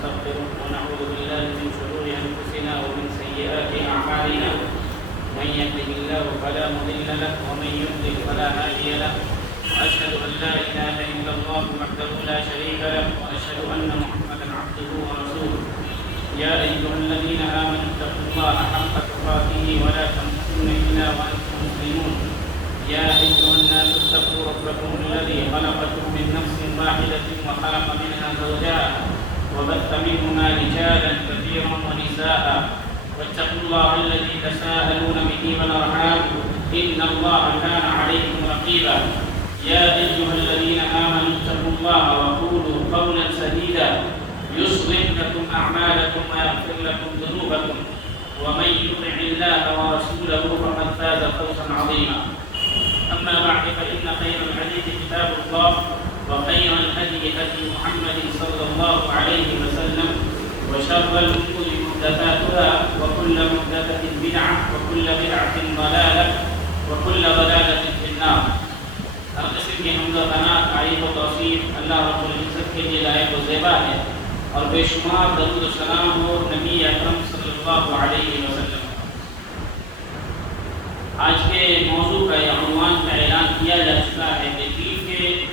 ونستغفره ونعوذ بالله من شرور أنفسنا ومن سيئات أعمالنا من يهده الله فلا مضل له ومن يضلل فلا هادي له وأشهد أن لا إله إلا الله وحده لا شريك له وأشهد أن محمدا عبده ورسوله يا أيها الذين آمنوا اتقوا الله حق تقاته ولا تموتن إلا وأنتم مسلمون يا أيها الناس اتقوا ربكم الذي خلقكم من نفس واحدة وخلق منها زوجها وبث منهما رجالا كثيرا ونساء واتقوا الله الذي تساءلون به والأرحام إن الله كان عليكم رقيبا يا أيها الذين آمنوا اتقوا الله وقولوا قولا سديدا يصلح لكم أعمالكم ويغفر لكم ذنوبكم ومن يطع الله ورسوله فقد فاز فوزا عظيما أما بعد فإن خير الحديث كتاب الله وخير الهدي هدي محمد صلى الله عليه وسلم وشر الأمور محدثاتها وكل محدثة بدعة وكل بدعة ضلالة وكل ضلالة في النار. ہر قسم کی حمد و ثنا تعریف و توصیف اللہ رب العزت کے لیے لائق و زیبا ہے اور بے شمار درود و سلام ہو نبی اکرم صلی اللہ علیہ وسلم. آج کے موضوع کا یا عنوان کا اعلان کیا جا چکا ہے کہ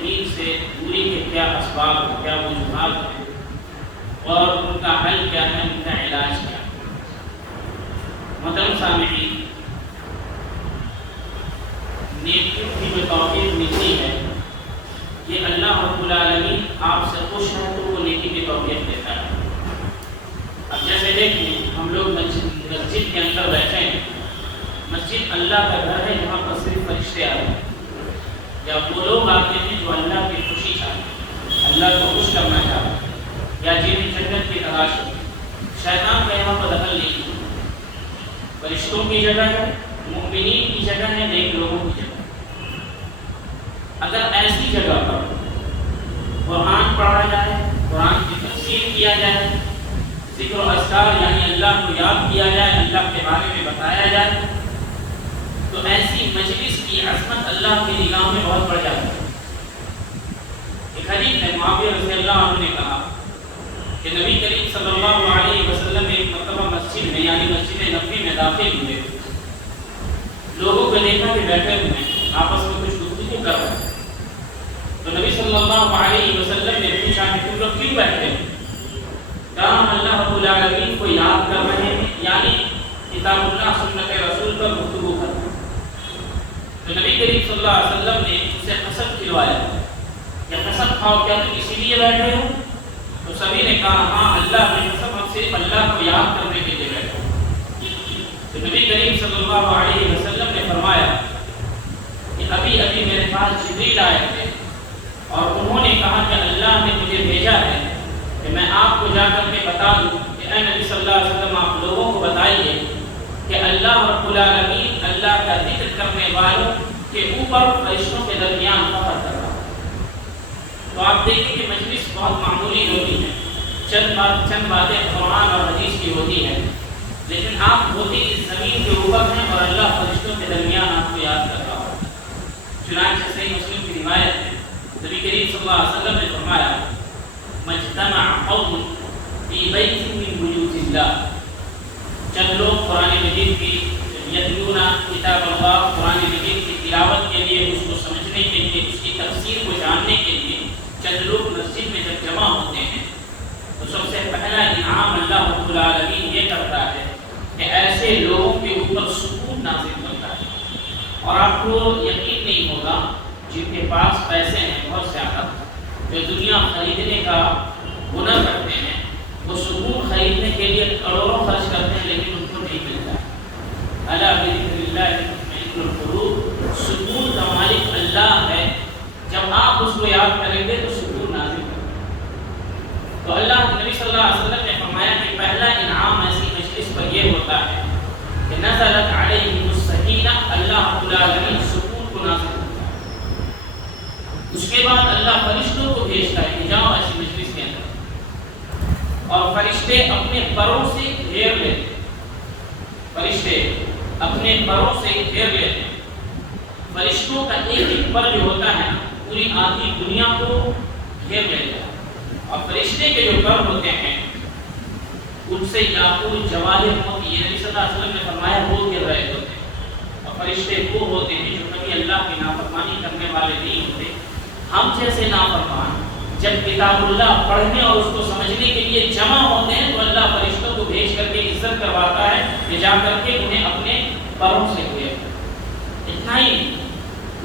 دین سے دوری کے کیا اسباب ہیں، کیا وجوہات ہیں اور ان کا حل کیا ہے، ان کا علاج کیا ہے. محترم سامعین، نیکی کی جو توفیق ملتی ہے یہ اللہ رب العالمین آپ سے خوش ہے تو وہ نیکی کی توفیق دیتا ہے. اب جیسے دیکھیں ہم لوگ مسجد کے اندر بیٹھے ہیں. مسجد اللہ کا گھر ہے جہاں پر صرف فرشتے آتے ہیں یا وہ لوگ آتے ہیں جو اللہ کی خوشی چاہتے ہیں، اللہ کو خوش کرنا چاہتے ہیں یا جنہیں جنت کی تلاش ہو. شیطان کا یہاں پر دخل نہیں ہے. فرشتوں کی جگہ ہے، مومنین کی جگہ ہے، نیک لوگوں کی جگہ. اگر ایسی جگہ پر قرآن پڑھا جائے، قرآن کی تفسیر کیا جائے، ذکر و اذکار یعنی اللہ کو یاد کیا جائے، اللہ کے بارے میں بتایا جائے، تو ایسی مجلس کی عظمت اللہ کی نگاہ میں بہت بڑھ جاتی ہے. ایک حدیث ہے، معاویہ رضی اللہ عنہ نے کہا کہ نبی کریم صلی اللہ علیہ وسلم ایک مرتبہ مسجد میں یعنی مسجد نبوی میں داخل ہوئے. لوگوں کو دیکھا کہ بیٹھے ہوئے ہیں، آپس میں کچھ گفتگو کر رہے ہیں. تو نبی صلی اللہ علیہ وسلم نے پوچھا کہ تم لوگ کیوں بیٹھے ہیں؟ کہا ہم اللہ رب العالمین کو یاد کر رہے ہیں یعنی کتاب اللہ سنت رسول پر گفتگو کر رہے ہیں. تو نبی کریم صلی اللہ علیہ وسلم نے اسے قسم کھلوایا کہ قسم کھاؤ کیا تم اسی لیے بیٹھے ہو؟ تو سبھی نے کہا ہاں اللہ کی قسم، ہم صرف اللہ کو یاد کرنے کے لیے بیٹھے ہو. تو نبی کریم صلی اللہ علیہ وسلم نے فرمایا کہ ابھی ابھی میرے پاس جبریل آئے تھے اور انہوں نے کہا کہ اللہ نے مجھے بھیجا ہے کہ میں آپ کو جا کر کے بتا دوں کہ اے نبی صلی اللہ علیہ وسلم آپ لوگوں کو بتائیے کہ اللہ رب العالمین اللہ کا ذکر کرنے والوں کے اوپر فرشتوں کے درمیان فخر کر رہا ہے. تو آپ دیکھیں کہ مجلس بہت معمولی ہوتی ہے، چند باتیں قرآن اور حدیث کی ہوتی ہیں، لیکن آپ ہوتی اس زمین کے اوپر ہیں اور اللہ فرشتوں کے درمیان آپ کو یاد کر رہا ہے. چنانچہ صحیح مسلم کی روایت ہے، نبی کریم صلی اللہ علیہ وسلم نے فرمایا مجتمع قوم فی بیت من بیوت اللہ. چند لوگ قرآن مجید کی یتلون کتاب اللہ، قرآن مجید کی تلاوت کے لیے، اس کو سمجھنے کے لیے، اس کی تفسیر کو جاننے کے لیے چند لوگ مسجد میں جب جمع ہوتے ہیں تو سب سے پہلا انعام اللہ رب العالمین یہ کرتا ہے کہ ایسے لوگوں کے اوپر سکون نازل کرتا ہے. اور آپ کو یقین نہیں ہوگا جن کے پاس پیسے ہیں بہت زیادہ، جو دنیا خریدنے کا گناہ کرتے ہیں، وہ سکون خریدنے کے لیے کروڑوں خرچ کرتے ہیں لیکن ان کو نہیں ملتا. الا بذکر اللہ تطمئن القلوب، سکون کا مالک اللہ ہے. جب آپ اس کو یاد کریں گے تو سکون نازل ہوگا. تو اللہ نبی صلی اللہ علیہ وسلم نے فرمایا کہ پہلا انعام ایسی مجلس پر یہ ہوتا ہے کہ نزلت علیہم السکینہ، اللہ رب العالمین سکون کو نازل ہوتا ہے. اس کے بعد اللہ فرشتوں کو بھیجتا ہے کہ جاؤ ایسی مجلس کے اندر، اور فرشتے اپنے پروں سے گھیر لیتے ہیں. فرشتے اپنے پروں سے گھیر لیتے ہیں. فرشتوں کا ایک ایک پر جو ہوتا ہے پوری آدھی دنیا کو گھیر لیتا ہے. اور فرشتے کے جو پر ہوتے ہیں ان سے یاقوت جواہر موتی، یہ نبی صلی اللہ علیہ وسلم نے فرمایا وہ گر رہے ہوتے ہیں، اور فرشتے وہ ہوتے ہیں جو کبھی اللہ کی نافرمانی کرنے والے نہیں ہوتے۔ ہم جیسے نافرمان جب کتاب اللہ پڑھنے اور اس کو سمجھنے کے لیے جمع ہوتے ہیں تو اللہ فرشتوں کو بھیج کر کے عزت کرواتا ہے کہ جا کر کے انہیں اپنے پروں سے ہوئے۔ اتنا ہی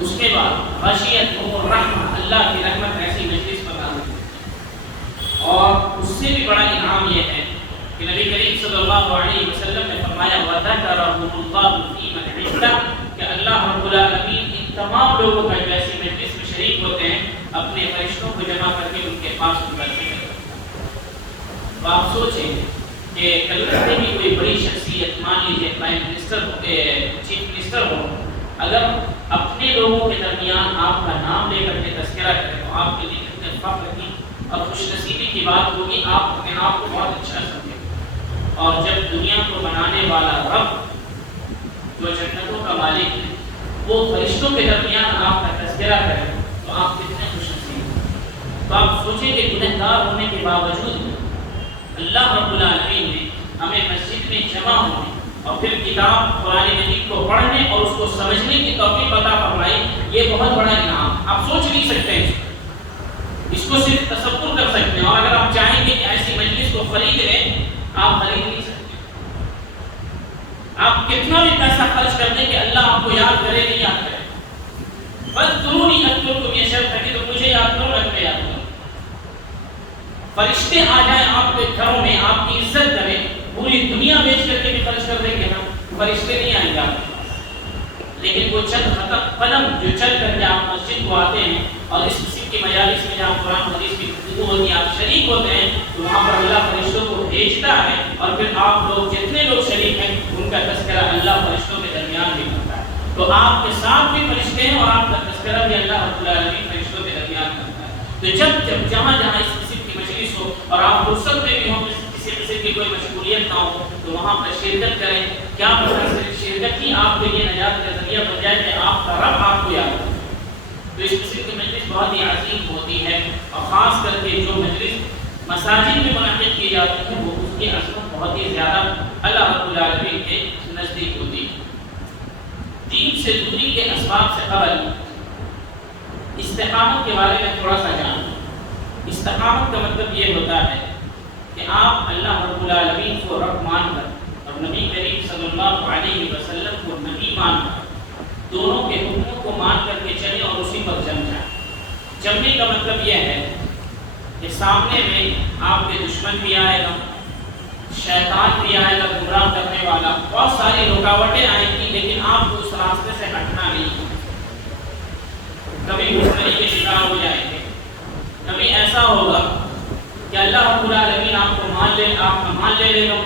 اس کے بعد غشیتہم الرحمہ، اللہ کی رحمت ایسی مجلس پر نازل ہوتی ہے۔ اور اس سے بھی بڑا انعام یہ ہے کہ نبی کریم صلی اللہ علیہ وسلم نے فرمایا وَذَكَرَهُمُ اللَّهُ فِي مَنْ عِندَهُ، کہ اللہ رب العالمین ان تمام لوگوں کا جو ایسی مجلس میں شریک ہوتے ہیں اپنے فرشتوں کو جمع کر کے ان کے پاس ان کا ذکر کرتے ہیں۔ تو آپ سوچیں کہ کلکتے کی کوئی بڑی شخصیت، مان لیجیے پرائم منسٹر ہو، چیف منسٹر ہو، اگر اپنے لوگوں کے درمیان آپ کا نام لے کر کے تذکرہ کریں تو آپ کے لیے کتنے فخر کی اور خوش نصیبی کی بات ہوگی، آپ اپنے آپ کو بہت اچھا سمجھیں۔ اور جب دنیا کو بنانے والا رب جو جنتوں کا مالک ہے وہ فرشتوں کے درمیان آپ کا تذکرہ کرے تو آپ کتنے خوش نصیب ہیں۔ تو آپ سوچیں کہ گنہگار ہونے کے باوجود اللہ رب العالمین نے ہمیں مسجد میں جمع ہونے اور پھر کتاب قرآن مجید کو پڑھنے اور اس کو سمجھنے کی توفیق عطا فرمائی، یہ بہت بڑا انعام۔ آپ سوچ نہیں سکتے ہیں اس کو، صرف تصور کر سکتے ہیں، اور اگر آپ چاہیں گے کہ ایسی مجلس کو خرید لیں آپ خرید نہیں سکتے۔ آپ کتنا بھی پیسہ خرچ کر دیں کہ اللہ آپ کو یاد کرے نہیں یاد کرے، فَاذْكُرُونِي أَذْكُرْكُمْ، یہ شرط ہے کہ تم مجھے یاد کرو میں تمہیں یاد کروں۔ فرشتے آ جائیں آپ کے گھروں میں، آپ کی عزت کریں، پوری دنیا بیچ کر کے بھی خرچ کر دیں گے ہم، فرشتے نہیں آئیں گے آپ کے پاس۔ لیکن وہ چند قدم جو چل کر کے آپ مسجد کو آتے ہیں اور اس قسم کی مجالس میں جہاں قرآن حدیث کی گفتگو ہوتی ہے آپ شریک ہوتے ہیں تو وہاں پر اللہ فرشتوں کو بھیجتا ہے، اور پھر آپ لوگ جتنے لوگ شریک ہیں ان کا تذکرہ اللہ فرشتوں کے درمیان بھی کرتا ہے۔ تو آپ کے ساتھ بھی فرشتے ہیں اور آپ کا تذکرہ بھی اللہ رب العالمین فرشتوں کے درمیان کرتا ہے۔ تو جب جہاں جہاں اس قسم کی مجلس ہو اور آپ فرصت میں بھی ہوں، کسی قسم کی کوئی مشغولیت نہ ہو، تو وہاں پر شرکت کریں۔ کیا پتہ صرف شرکت ہی آپ کے لیے نجات کا ذریعہ بن جائے کہ آپ کا رب آپ کو یاد کرے۔ تو اس قسم کی مجلس بہت ہی عظیم ہوتی ہے، اور خاص کر کے جو مجلس مساجد میں منعقد کی جاتی ہے وہ اس کی عظمت بہت ہی زیادہ اللہ رب العالمین کے نزدیک ہوتی ہے۔ دین سے دوری کے اسباب سے قبل استقامت کے بارے میں تھوڑا سا جانیں۔ استقامت کا مطلب یہ ہوتا ہے کہ آپ اللہ رب العالمین کو رب مان کر اور نبی کریم صلی اللہ علیہ وسلم کو نبی مان کر دونوں کے حکموں کو مان کر کے چلیں اور اسی پر جم جائیں۔ جمنے کا مطلب یہ ہے کہ سامنے میں آپ کے دشمن بھی آئے گا، شیطان بھی آئے گا گمراہ کرنے والا، بہت ساری رکاوٹیں آئیں گی، لیکن آپ کو اس راستے سے ہٹنا نہیں ہے۔ کبھی دشمنی کے شکار ہو جائیں گے، کبھی ایسا ہوگا کہ اللہ رب العالمین آپ کو آپ کا مان لے گا،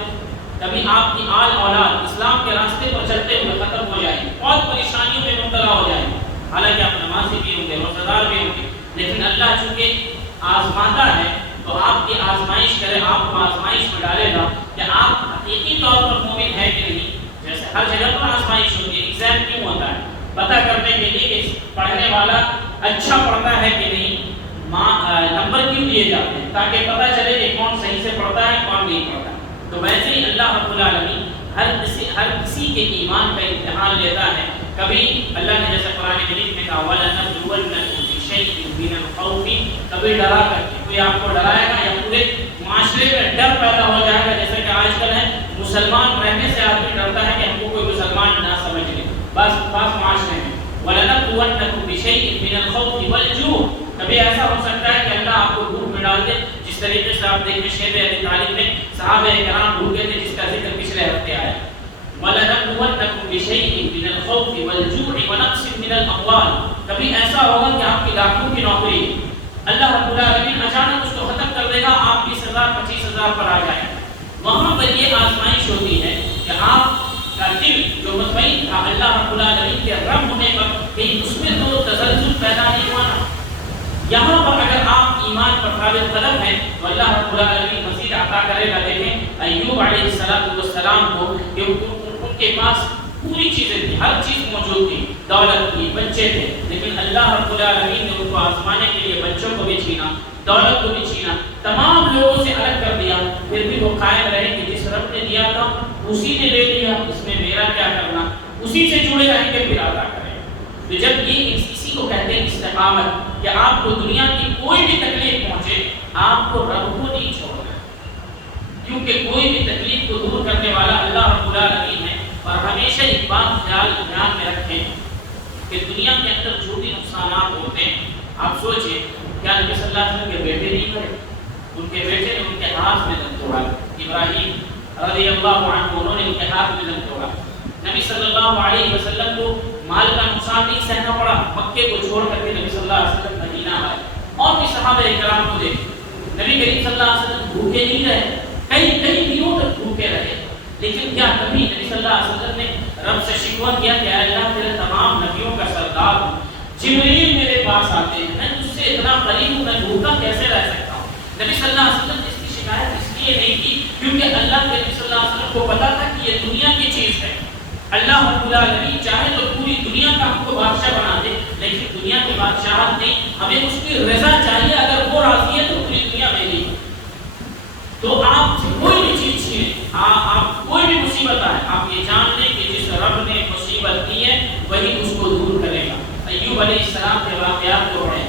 کبھی آپ کی آل اولاد اسلام کے راستے پر چلتے ہوئے ختم ہو جائیں گے، بہت پریشانیوں میں مبتلا ہو جائیں گے، حالانکہ آپ نمازی بھی ہوں گے، روزہ دار بھی ہوں گے، لیکن اللہ چونکہ آزماتا ہے تو آپ کی آزمائش کرے، آپ کو آزمائش میں ڈالے گا کہ آپ حقیقی طور پر مومن ہے کہ نہیں۔ جیسے ہر جگہ پر آزمائش ہوتی ہے، ایگزام کیوں ہوتا ہے؟ پتہ کرنے کے لیے کہ پڑھنے والا اچھا پڑھتا ہے کہ نہیں، نمبر کیوں دیے جاتے ہیں تاکہ پتہ چلے کہ کون صحیح سے پڑھتا ہے کون نہیں پڑھتا۔ تو ویسے ہی اللہ رب العالمین ہر کسی کے ایمان کا امتحان لیتا ہے۔ کبھی اللہ نے جیسے قرآن مجید میں کہا وَلَنَبْلُوَنَّكُمْ بِشَيْءٍ مِّنَ الْخَوْفِ، کبھی ڈرا کر کے کوئی آپ کو ڈرائے گا یا پورے معاشرے میں ڈر پیدا ہو جائے گا، جیسا کہ آج کل ہے مسلمان رہنے سے آدمی ڈرتا ہے کہ ہم کو کوئی مسلمان نہ سمجھ لے، بس معاشرے میں وَلَنَبْلُوَنَّكُمْ بِشَيْءٍ مِّنَ الْخَوْفِ وَالْجُوعِ، کبھی ایسا ہو سکتا ہے کہ اللہ آپ کو بھوک میں ڈال دے، جس طریقے سے آپ دیکھیں شیب ابی طالب میں صحابہ کرام بھوکے تھے جس کا ذکر پچھلے ہفتے آیا۔ وَلَنَبْلُوَنَّكُمْ بِشَيْءٍ مِّنَ الْخَوْفِ وَالْجُوعِ وَنَقْصٍ مِّنَ الْأَمْوَالِ، کبھی ایسا ہوگا کہ آپ کی لاکھوں کی نوکری اللہ رب العالمین اچانک اس کو ختم کر دے گا، آپ 20,000 25,000 پر آ جائیں۔ وہاں پر یہ آزمائش ہوتی ہے کہ آپ کا دل جو مطمئن تھا اللہ رب العالمین کے رب ہونے پر کہیں اس میں تو تزلزل پیدا نہیں ہوا نا۔ یہاں پر اگر آپ ایمان پر ثابت قدم ہیں تو اللہ رب العالمین مزید عطا کرے گا۔ دیکھیں ایوب علیہ السلام کو کہ ان کے پاس پوری چیزیں تھی، ہر چیز موجود تھی، دولت تھی، بچے تھے، لیکن اللہ رب العالمین نے ان کو آزمانے کے لیے بچوں کو بھی چھینا، دولت کو بھی چھینا، تمام لوگوں سے الگ کر دیا، پھر بھی وہ قائم رہے کہ اسی نے لے لیا، اس میں میرا کیا کرنا، اسی سے جڑے رہیں گے پھر ادا کریں۔ تو جب یہ اسی کو کہتے ہیں استقامت، کہ آپ کو دنیا کی کوئی بھی تکلیف پہنچے آپ کو رب کو نہیں چھوڑنا، کیونکہ کوئی بھی تکلیف کو دور کرنے والا اللہ رب العالمین ہے۔ اور ہمیشہ ایک بات دھیان میں رکھیں کہ دنیا کے اندر جو بھی نقصانات ہوتے ہیں، آپ سوچیں کیا نبی صلی اللہ علیہ وسلم کے بیٹے نہیں مرے؟ ان کے بیٹے نے ان کے ہاتھ میں دم توڑا، ابراہیم رضی اللہ عنہ، انہوں نے ان کے ہاتھ میں دم توڑا۔ نبی صلی اللہ علیہ وسلم کو مال کا نقصان نہیں سہنا پڑا، مکے کو چھوڑ کر کے نبی صلی اللہ علیہ وسلم مدینہ آئے۔ اور بھی صحابہ کرام کو دیکھیں، نبی کریم صلی اللہ علیہ وسلم بھوکے نہیں رہے، کئی دنوں تک بھوکے رہے، لیکن کیا کبھی نبی صلی اللہ علیہ وسلم نے رب سے شکوہ کیا کہ اے اللہ تیرے تمام نبیوں کا سردار ہوں، جبریل میرے پاس آتے ہیں، میں تجھ سے اتنا قریب ہوں، میں بھوکا کیسے رہ سکتا ہوں؟ نبی صلی اللہ علیہ وسلم نے اس کی شکایت اس لیے نہیں کی کیونکہ اللہ کے نبی صلی اللہ علیہ وسلم کو پتا تھا کہ یہ دنیا کی چیز ہے، اللہ رب العالمین چاہے تو پوری دنیا کا ہم کو بادشاہ بنا دے، لیکن دنیا کی بادشاہت نہیں، ہمیں اس کی رضا چاہیے، اگر وہ راضی ہے تو پوری دنیا میں ہی۔ تو آپ سے کوئی بھی چیز چھینے، آپ کوئی بھی مصیبت آئے، آپ یہ جان لیں کہ جس رب نے مصیبت دی ہے وہی اس کو دور کرے گا۔ ایوب علیہ السلام کے واقعات جو ہے،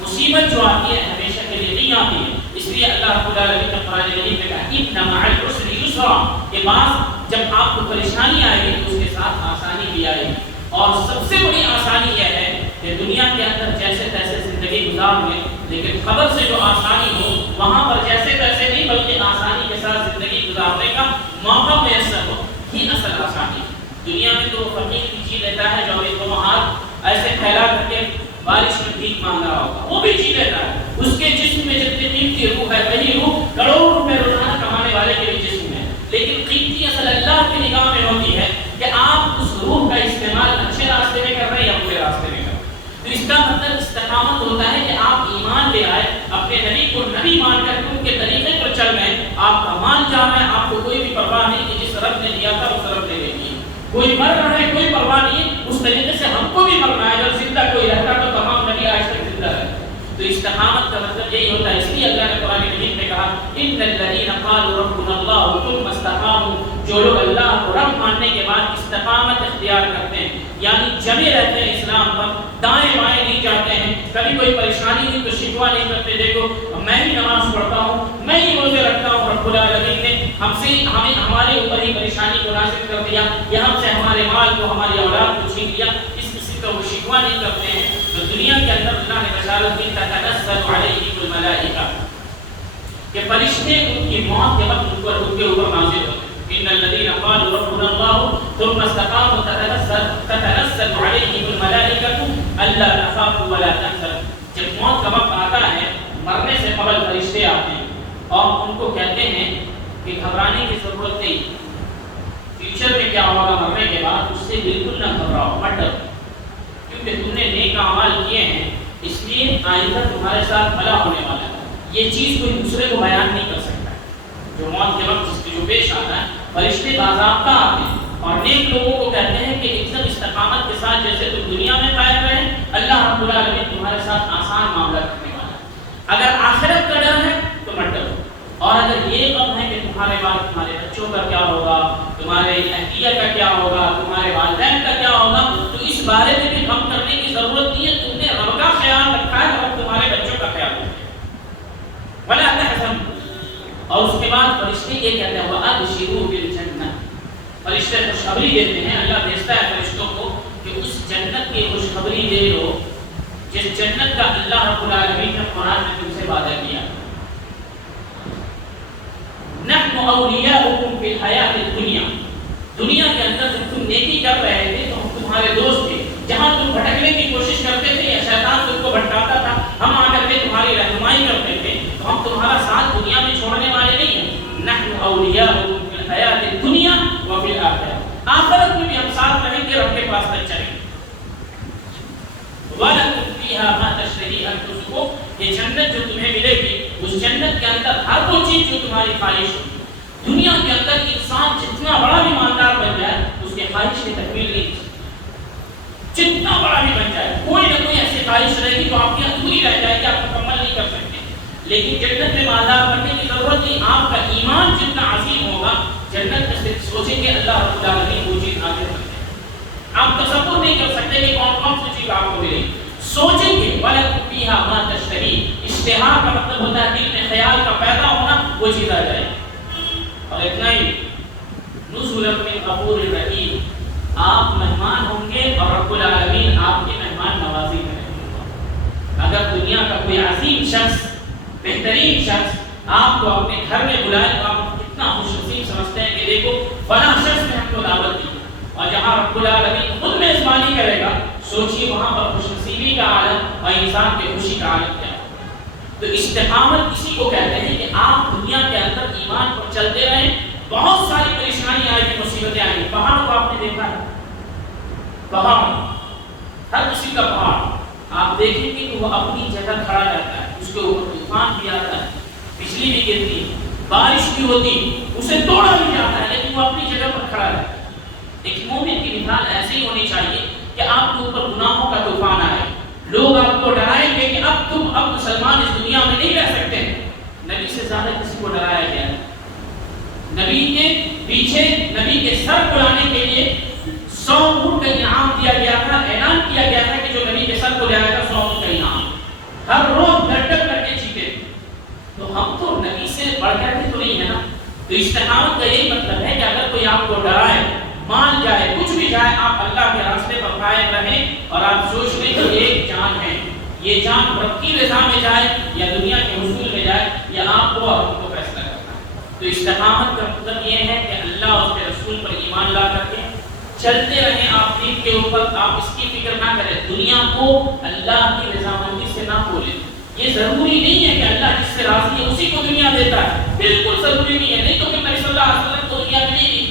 مصیبت جو آتی ہے ہمیشہ کے لیے نہیں آتی ہے، اس لیے اللہ رب العالمین نے قرآن مجید میں کہا ان مع العسر یسرا، کہ بعض جب آپ کو پریشانی آئے گی تو اس کے ساتھ آسانی بھی آئے گی۔ اور سب سے بڑی آسانی یہ ہے کہ دنیا کے اندر جیسے تیسے زندگی گزار لیں، لیکن قبر سے جو آسانی ہو وہاں پر جیسے تیسے نہیں بلکہ آسانی کے ساتھ زندگی گزارنے کا موقع میسر ہو، یہ اصل آسانی ہے۔ دنیا میں تو فقیر بھی جی لیتا ہے جو ایک دو ہاتھ ایسے پھیلا کر کے بارش میں بھیک مانگ رہا ہوگا، وہ بھی جی لیتا ہے، اس کے جسم میں جتنی قیمتی روح ہے وہی روح کروڑوں روپے روزانہ کمانے والے کے بھی جسم میں، لیکن قیمتی اصل اللہ کی نگاہ میں ہوتی ہے کہ آپ اس روح کا استعمال اچھے راستے میں کر رہے ہیں یا برے راستے میں کر رہے ہیں۔ تو اس کا مطلب استقامت ہوتا ہے کہ آپ ایمان لے آئے، اپنے نبی کو نبی مان کر کے ان کے طریقے پر چل رہے ہیں، آپ کا مان جا رہا ہے، آپ کو کوئی بھی پرواہ نہیں کہ جس رب نے دیا تھا اس رب نے دے دیا، کوئی مر رہا ہے کوئی پرواہ نہیں، اس طریقے سے ہم کو بھی مرنا ہے، اگر زندہ کوئی رہتا تو تمام نبی آج تک زندہ رہے۔ تو استقامت کا مطلب یہی ہوتا ہے، اس لیے اللہ نے قرآن مجید میں کہا ان الذین قالوا ربنا اللہ ثم استقاموا، جو لوگ اللہ کو رب ماننے کے بعد استقامت اختیار کرتے ہیں، یعنی جمے رہتے ہیں اسلام پر، دائیں بائیں نہیں جاتے ہیں، کبھی کوئی پریشانی نہیں تو شکوہ نہیں کرتے، دیکھو میں بھی نماز پڑھتا ہوں، میں ہی روزے رکھتا ہوں، رب العالمین نے ہمیں ہمارے اوپر ہی پریشانی کو نازل کر دیا، یا ہم سے ہمارے مال کو ہماری اولاد کو چھین لیا، اس کسی کا وہ شکوہ نہیں کرتے ہیں۔ تو دنیا کے اندر اللہ نے بشارت دی تتنزل علیہم الملائکہ، کہ فرشتے ان کی موت کے وقت ان کے اوپر نازل ہوتے ہیں۔ ان الذین قالوا ربنا اللہ ثم استقاموا تتنزل علیہم الملائکہ الا تخافوا ولا تحزنوا، جب موت کا وقت آتا ہے مرنے سے قبل فرشتے آتے ہیں اور ان کو کہتے ہیں کہ گھبرانے کی ضرورت نہیں، فیوچر میں کیا ہوگا مرنے کے بعد اس سے بالکل نہ گھبراؤ، مت ڈرو، کیونکہ تم نے نیک اعمال کیے ہیں، اس لیے آئندہ تمہارے ساتھ بھلا ہونے والا ہے۔ یہ چیز کوئی دوسرے کو بیان نہیں کر سکتا ہے، جو موت کے وقت جس کی جو پیش آتا ہے، فرشتے باضابطہ آتے ہیں اور نیک لوگوں کو کہتے ہیں کہ ایک دم استقامت کے ساتھ جیسے تم دنیا میں قائم رہے، اللہ رب العالمین تمہارے ساتھ آسان معاملہ کرنے والا ہے۔ اگر آخرت کا ڈر ہے تو مت ڈرو، اور اگر یہ غم ہے کہ تمہارے بعد تمہارے بچوں کا کیا ہوگا، تمہارے اہلیہ کا کیا ہوگا، تمہارے والدین کا کیا ہوگا، تو اس بارے میں بھی غم کرنے کی ضرورت نہیں ہے، تم نے رب کا خیال رکھا ہے، رب تمہارے بچوں کا خیال رکھے۔ ولا تحزنوا، اور اس کے بعد فرشتے یہ کہتے ہیں وَأَبْشِرُوا بِالْجَنَّةِ، فرشتے خوشخبری دیتے ہیں، اللہ بھیجتا ہے فرشتوں کو کہ اس جنت کی خوشخبری دے دو جس جنت کا اللہ رب العالمین نے قرآن میں تم سے وعدہ کیا۔ نحن اولیاؤکم فی الحیاۃ الدنیا، دنیا کے اندر جب تم نیکی کر رہے تھے تو ہم تمہارے دوست تھے، جہاں تم بھٹکنے کی کوشش کرتے تھے یا شیطان تم کو بھٹکاتا تھا، ہم آ کر کے تمہاری رہنمائی کرتے تھے، تو ہم تمہارا ساتھ دنیا میں چھوڑنے والے نہیں ہیں۔ نحن اولیاؤکم فی الحیاۃ الدنیا وفی الآخرہ، آخرت میں بھی ہم ساتھ رہیں گے، رب کے پاس تک چلیں گے۔ وَلَكُمْ فِيهَا مَا تَشْتَهِي أَنفُسُكُمْ، یہ جنت جو تمہیں ملے گی، اس جنت کے اندر ہر وہ چیز جو تمہاری خواہش ہوگی۔ دنیا کے اندر انسان جتنا بڑا بھی مالدار بن جائے اس کی خواہش کی تکمیل نہیں ہو سکتی، جتنا بڑا بھی بن جائے کوئی نہ کوئی ایسی خواہش رہے گی جو آپ کی ادھوری رہ جائے گی، آپ مکمل نہیں کر سکتے۔ لیکن جنت میں مالدار بننے کی ضرورت نہیں، آپ کا ایمان جتنا عظیم ہوگا، جنت میں صرف سوچیں گے فیہا ما تشتہی، اشتہا کا مطلب ہوتا ہے دل میں خیال کا پیدا ہونا، وہ چیز آ جائے. اور اتنا ہی نزلا من غفور رحیم، آپ مہمان ہوں گے اور رب العالمین آپ کی مہمان نوازی میں رہیں گے. اگر دنیا کا کوئی عظیم شخص، بہترین شخص آپ کو اپنے گھر میں بلائے تو آپ کتنا خوش نصیب سمجھتے ہیں کہ دیکھو فلاں شخص نے ہم کو دعوت دی. اور جہاں رب العالمین خود میزبانی کرے گا، سوچئے وہاں پر خوش نصیبی کا عالم اور انسان کے خوشی کا عالم کیا ہے. تو استقامت اسی کو کہتے ہیں کہ آپ دنیا کے اندر ایمان پر چلتے رہیں. بہت ساری پریشانی آئے گی، مصیبتیں آئیں گی. پہاڑوں کو آپ نے دیکھا ہے، پہاڑ ہر کسی کا پہاڑ آپ دیکھیں گے کہ وہ اپنی جگہ کھڑا رہتا ہے. اس کے اوپر طوفان بھی آتا ہے، بجلی بھی گرتی ہے، بارش بھی ہوتی، اسے توڑا بھی جاتا ہے، لیکن وہ اپنی جگہ پر کھڑا رہتا ہے. ایک مومن کی مثال ایسی ہی ہونی چاہیے کہ آپ کے اوپر گناہوں کا طوفان آئے، لوگ آپ کو ڈرائیں گے کہ اب مسلمان اس دنیا میں نہیں رہ سکتے. نبی سے زیادہ کسی کو ڈرایا گیا ہے. نبی کے پیچھے نبی کے سر کو لانے کے لیے 100 اونٹ کا انعام دیا گیا تھا. اعلان کیا گیا تھا کہ جو نبی کے سر کو لے آئے گا 100 اونٹ کا انعام. ہر روز گھٹر کر کے جیتے. تو ہم تو نبی سے بڑھ کر کے تو نہیں ہے نا. تو استقامت کا یہی مطلب ہے کہ اگر کوئی آپ کو ڈرائے، مان جائے، کچھ بھی جائے، آپ اللہ کے راستے پر قائم رہیں اور آپ سوچ لیں کہ ایک جان ہے، یہ جان رب کی رضا میں جائے یا دنیا کے حصول میں جائے، یا آپ کو اور ہم کو فیصلہ کرنا ہے. تو استقامت کا مطلب یہ ہے کہ اللہ اور اس کے رسول پر ایمان لا کر کے چلتے رہیں. آپ دین کے اوپر آپ اس کی فکر نہ کریں، دنیا کو اللہ کی رضامندی سے نہ بولیں. یہ ضروری نہیں ہے کہ اللہ جس سے راضی ہے اسی کو دنیا دیتا ہے، بالکل ضروری نہیں ہے. نہیں تو پھر نبی صلی اللہ علیہ وسلم کو دنیا ملے گی.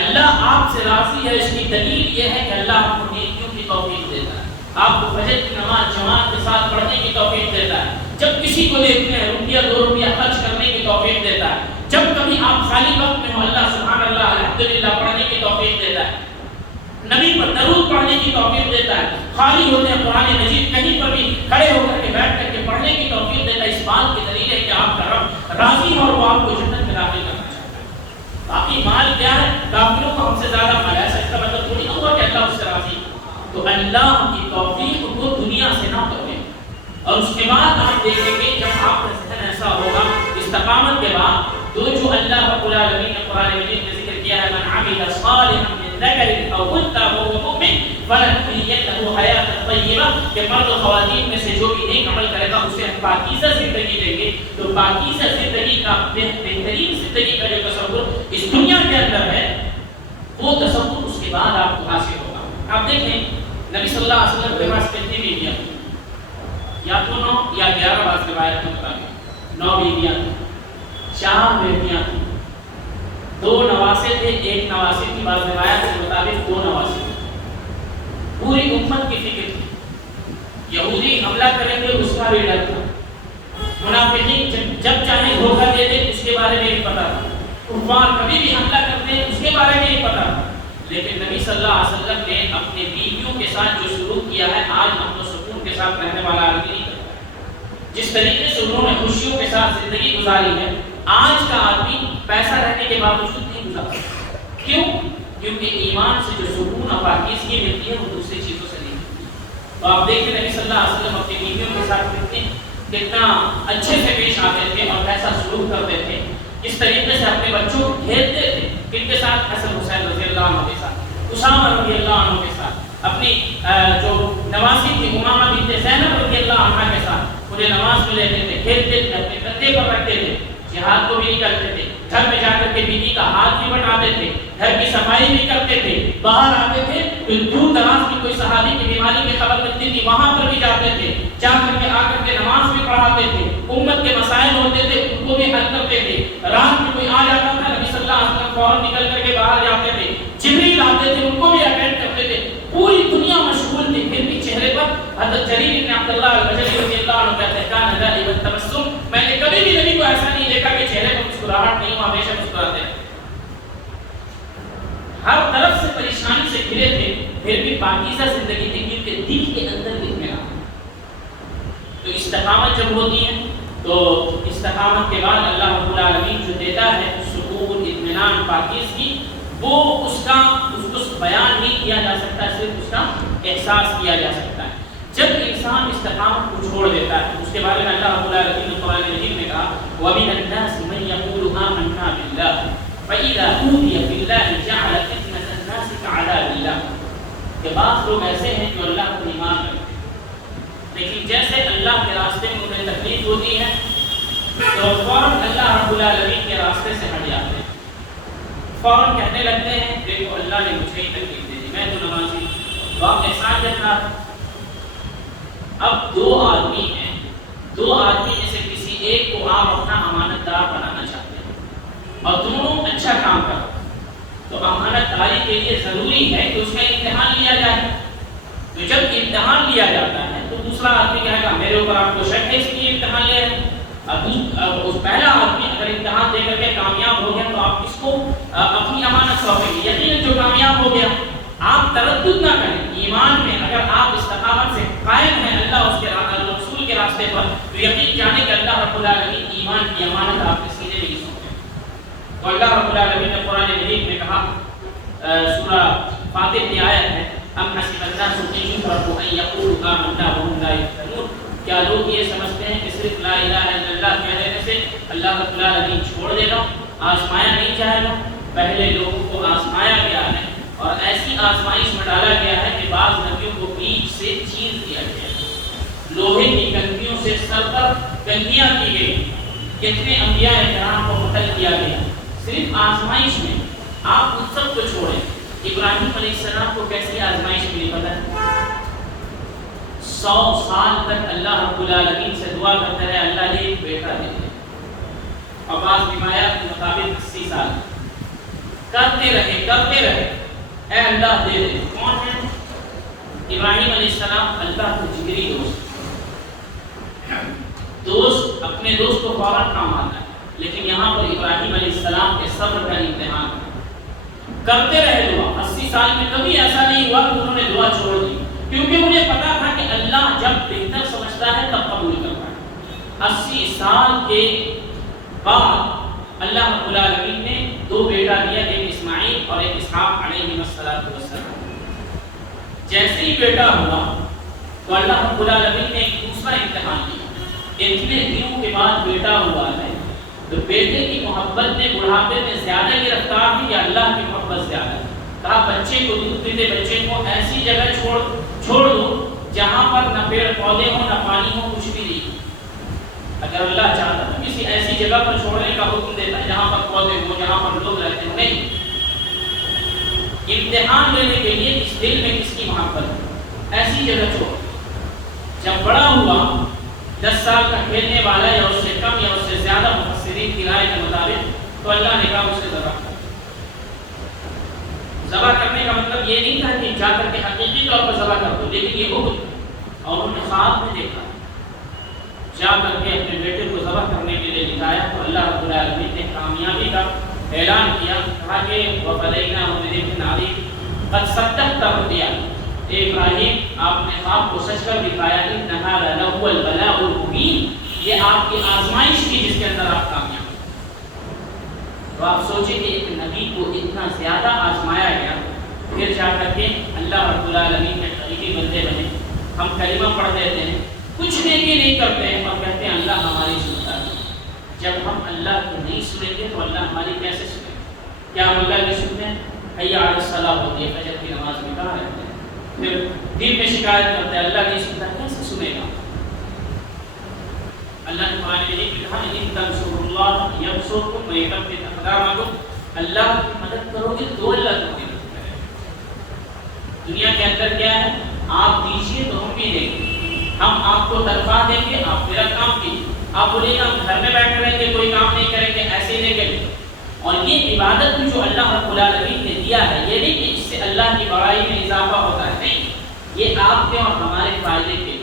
اللہ آپ سے راضی ہے، اس کی دلیل یہ ہے کہ اللہ آپ کو نیکیوں کی توفیق دیتا ہے، آپ کو فجر کی نماز جماعت کے ساتھ پڑھنے کی توفیق دیتا ہے. جب کسی کو دیکھتے ہیں روپیہ 2 روپیہ خرچ کرنے کی توفیق دیتا ہے. جب کبھی آپ خالی وقت میں ہو اللہ سبحان اللہ الحمدللہ پڑھنے کی توفیق دیتا ہے، نبی پر درود پڑھنے کی توفیق دیتا ہے. خالی ہوتے ہیں قرآن مجید کہیں پر بھی کھڑے ہو کر کے بیٹھ کر کے پڑھنے کی توفیق دیتا ہے. اس بات کی دلیل ہے کہ آپ کا رب راضی ہے اور وہ آپ کو جنت میں داخل کرنا چاہتا ہے. باقی مال کیا ہے؟ کافروں کو ہم سے زیادہ مال ہے، ایسا اس کا مطلب تھوڑی نہ ہوا کہ اللہ اس سے راضی. تو اللہ کی توفیق کو دنیا سے نہ کریں. اور اس کے بعد آپ دیکھیں گے جب آپ کا ذہن ایسا ہوگا استقامت کے بعد، تو جو اللہ رب العالمین نے قرآن مجید میں ذکر کیا ہے من عمل صالحا من ذکر او انثى وهو مؤمن فلنحيينه حیاة طیبہ، کہ مرد و خواتین میں سے جو بھی نیک عمل کرے گا اسے ہم پاکیزہ زندگی دیں گے. تو پاکیزہ زندگی کا بہترین زندگی کا جو تصور اس دنیا کے اندر ہے، وہ تصور اس کے بعد آپ کو حاصل ہوگا. آپ دیکھیں نبی صلی اللہ علیہ وسلم کے پاس کتنی بیویاں تھیں؟ یا تو 9 یا 11 بعض روایت میں بتا گیا 9 بیویاں تھیں، 4 بیٹیاں تھیں، 2 نواسے تھے، 1 نواسی کی بعض روایت کے مطابق 2 نواسے تھے. پوری امت کی فکر تھی. یہودی حملہ کریں گے اس کا بھی ڈر تھا، منافقین جب چاہیں دھوکہ دے دیں اس کے بارے میں بھی پتا تھا، کفار کبھی بھی حملہ کرتے ہیں اس کے بارے میں بھی پتا تھا. لیکن نبی صلی اللہ علیہ وسلم نے اپنی بیویوں کے ساتھ جو سلوک کیا ہے، آج ہم تو سکون کے ساتھ رہنے والا آدمی نہیں کرتا. جس طریقے سے انہوں نے خوشیوں کے ساتھ زندگی گزاری ہے، آج کا آدمی پیسہ رہنے کے باوجود نہیں گزار سکتا. کیوں؟ کیونکہ ایمان سے جو سکون اور پاکیزگی ملتی ہے وہ دوسری چیزوں سے نہیں ملتی. تو آپ دیکھیں نبی صلی اللہ علیہ وسلم اپنی بیویوں کے ساتھ کتنا اچھے سے پیش آتے تھے اور کیسا سلوک کرتے تھے. اس طریقے سے اپنے بچوں کو کھیلتے تھے. کن کے ساتھ؟ حسن حسین رضی اللہ عنہ کے ساتھ، اسامہ رضی اللہ عنہ کے ساتھ، اپنی جو نواسی تھی امامہ بنت زینب رضی اللہ عنہ کے ساتھ. انہیں نماز میں لیتے تھے، کھیلتے تھے، اپنے کندھے پر رکھتے تھے، جہاد کو بھی نکلتے تھے، گھر میں جا کر کے بیوی کا ہاتھ بھی بٹاتے تھے، گھر کی صفائی بھی کرتے تھے. باہر آتے تھے تو دور دراز کی کوئی صحابی کی بیماری کی خبر ملتی تھی وہاں پر بھی جاتے تھے، جا کر کے آ کر کے نماز بھی پڑھاتے تھے. امت کے مسائل ہوتے تھے ان کو بھی حل کرتے تھے. رات میں کوئی آ جاتا تھا نبی صلی اللہ علیہ وسلم فوراً نکل کر کے باہر جاتے تھے. جبریل آتے تھے ان کو بھی اٹینڈ کرتے تھے. پوری دنیا مشغول تھی، پھر بھی چہرے پر حضرت جریر بن عبداللہ البجلی رضی اللہ عنہ کہتے ہیں کان دائما التبسم، میں نے کبھی بھی نبی کو ایسا نہیں دیکھا کہ چہرے پر مسکراہٹ نہیں ہو، ہمیشہ مسکراتے ہیں. ہر طرف سے پریشانی سے گھرے تھے، پھر بھی پاکیزہ زندگی تھی کیونکہ دل کے اندر اطمینان. تو استقامت جب ہوتی ہے تو استقامت کے بعد اللہ رب العالمین جو دیتا ہے سکون، اطمینان، پاکیزگی، وہ اس کو بیان نہیں کیا جا سکتا، صرف اس کا احساس کیا جا سکتا ہے. جب انسان استقامت کو چھوڑ دیتا ہے، اس کے بارے میں اللہ رب العالمین نے قرآن مجید میں کہا وَمِنَ النَّاسِ مَن يَقُولُ آمَنَّا بِاللَّهِ فَإِذَا أُوذِيَ فِي اللَّهِ جَعَلَ فِتْنَةَ النَّاسِ كَعَذَابِ اللَّهِ کہ بعض لوگ ایسے ہیں جو اللہ کو ایمان رکھتے ہیں، لیکن جیسے اللہ کے راستے میں انہیں تکلیف ہوتی ہے تو فوراً اللہ رب العالمین کے راستے سے ہٹ جاتے ہیں، فوراً کہنے لگتے ہیں دیکھو اللہ نے مجھے ہی تکلیف دے دی، میں تو نمازی تو آپ احسان جتنا۔ اب دو آدمی ہیں، دو آدمی میں سے کسی ایک کو آپ اپنا امانت دار بنانا چاہتے ہیں اور دونوں اچھا کام کرو تو امانت داری کے لیے ضروری ہے کہ اس کا امتحان لیا جائے۔ تو جب امتحان لیا جاتا ہے تو دوسرا آدمی کہے گا میرے اوپر آپ کو شک ہے اس لیے امتحان لے رہے ہیں، اب اس پہلا آدمی اگر امتحان دے کر کے کامیاب ہو گیا تو آپ کس کو اپنی امانت سونپیں گے؟ یقیناً جو کامیاب ہو گیا۔ آپ تردد نہ کریں ایمان میں، اگر آپ استقامت سے قائم ہیں اللہ اس کے رسول کے راستے پر تو یقین جانے کہ اللہ رب العالمین ایمان کی امانت آپ کے سینے میں ہی سونپے۔ تو اللہ رب العالمین نے قرآن مجید میں کہا، سورہ فاطر کی آیت ہے ام حسب الناس ان يتركوا ان يقولوا آمنا وهم لا يفتنون، کیا لوگ یہ سمجھتے ہیں کہ صرف لا الہ الا اللہ کہہ دینے سے اللہ رب العالمین چھوڑ دے گا، آزمایا نہیں جائے گا؟ پہلے لوگوں کو آزمایا گیا ہے اور ایسی آزمائش میں ڈالا گیا ہے کہ بعض نبیوں کو بیچ سے چیر دیا گیا، لوہے کی کنگھیوں سے سر پر کنگھیاں کی گئی، کتنے انبیاء کرام کو قتل کیا گیا صرف آزمائش میں۔ آپ ان سب کو چھوڑیں، ابراہیم علیہ السلام کو کیسی آزمائش ملی پتہ ہے؟ 100 سال تک اللہ رب العالمین سے دعا کرتے رہے اللہ نے ایک بیٹا دے دے، اور بعض روایات کے مطابق 80 سال کرتے رہے اے اللہ دے دے۔ کون ہے؟ ابراہیم علیہ السلام اللہ کے جگری دوست اپنے دوست کو فوراً کام آتا ہے، لیکن یہاں پر ابراہیم علیہ السلام کے صبر کا امتحان کرتے رہے دعا۔ 80 سال میں کبھی ایسا نہیں ہوا کہ انہوں نے دعا چھوڑ دی، کیونکہ انہیں پتا تھا کہ اللہ جب بہتر سمجھتا ہے تب قبول کرتا ہے۔ 80 سال کے بعد اللہ رب العالمین نے 2 بیٹا دیا، ایک اسماعیل اور ایک اسحاق علیہ السلام۔ جیسے ہی بیٹا ہوا تو اللہ رب العالمین نے ایک دوسرا امتحان لیا، اتنے دنوں کے بعد بیٹا ہوا ہے تو بیٹے کی محبت نے بڑھاپے میں زیادہ گرفتار کی یا اللہ کی محبت زیادہ؟ کہا بچے کو دودھ دیتے بچے کو ایسی جگہ چھوڑ دو جہاں پر نہ پیڑ پودے ہوں نہ پانی ہو، کچھ بھی نہیں۔ اگر اللہ چاہتا تو کسی ایسی جگہ پر چھوڑنے کا حکم دیتا جہاں پر پودے ہوں، جہاں پر لوگ رہتے ہوں، نہیں۔ امتحان لینے کے لیے اس دل میں کس کی محبت ہے، ایسی جگہ چھوڑ۔ جب بڑا ہوا 10 سال کا کھیلنے والا یا اس سے کم یا اس سے زیادہ مفسرین کی رائے کے مطابق تو اللہ نے کہا اسے ذبح کر۔ ذبح کرنے کا مطلب یہ نہیں تھا کہ جا کر کے حقیقی طور پر ذبح کر دو، لیکن یہ حکم اور انہوں نے خواب میں دیکھا، جا کر کے اپنے بیٹے کو ذبح کرنے کے لیے دکھایا تو اللہ رب العالمین نے کامیابی کا اعلان کیا، کہا کہ وَفَدَيْنَاهُ بِذِبْحٍ عَظِيمٍ قَدْ صَدَّقْتَ رُؤْيَا، اے ابراہیم آپ نے خواب کو سچ کر دکھایا، إِنَّ هَذَا لَهُوَ الْبَلَاءُ الْمُبِينُ، یہ آپ کی آزمائش تھی جس کے اندر آپ کامیاب۔ تو آپ سوچیں کہ ایک نبی کو اتنا زیادہ آزمایا گیا، پھر جا کر کے اللہ رب العالمین کے قریبی بندے بنے۔ ہم کلمہ پڑھ دیتے ہیں، کچھ نیکی نہیں کرتے ہیں اور کہتے ہیں اللہ ہماری سنتا ہے۔ جب ہم اللہ کو نہیں سنیں گے تو اللہ ہماری کیسے سنیں؟ کیا ہم اللہ کی سنتے ہیں؟ حی علی الصلاۃ ہوتی ہے، فجر کی نماز میں کہاں رہتے ہیں؟ پھر دین میں شکایت کرتے ہیں اللہ نہیں سنتا، کیسے سنے گا؟ اللہ نے قرآن میں یہ کہا ان تنصروا اللہ ینصرکم ویثبت اقدامکم، اللہ کی مدد کرو گے تو اللہ تمہاری مدد کرے گا۔ دنیا کے اندر کیا ہے؟ آپ دیجیے تو ہم بھی دیں گے، ہم آپ کو تنخواہ دیں گے، آپ میرا کام کیجیے۔ آپ بولیں گے ہم گھر میں بیٹھے رہیں گے کوئی کام نہیں کریں گے، ایسے ہی نہیں کریں گے۔ اور یہ عبادت بھی جو اللہ رب العالمین نے دیا ہے، یہ نہیں کہ اس سے اللہ کی بڑائی میں اضافہ ہوتا ہے، نہیں، یہ آپ کے اور ہمارے فائدے کے لیے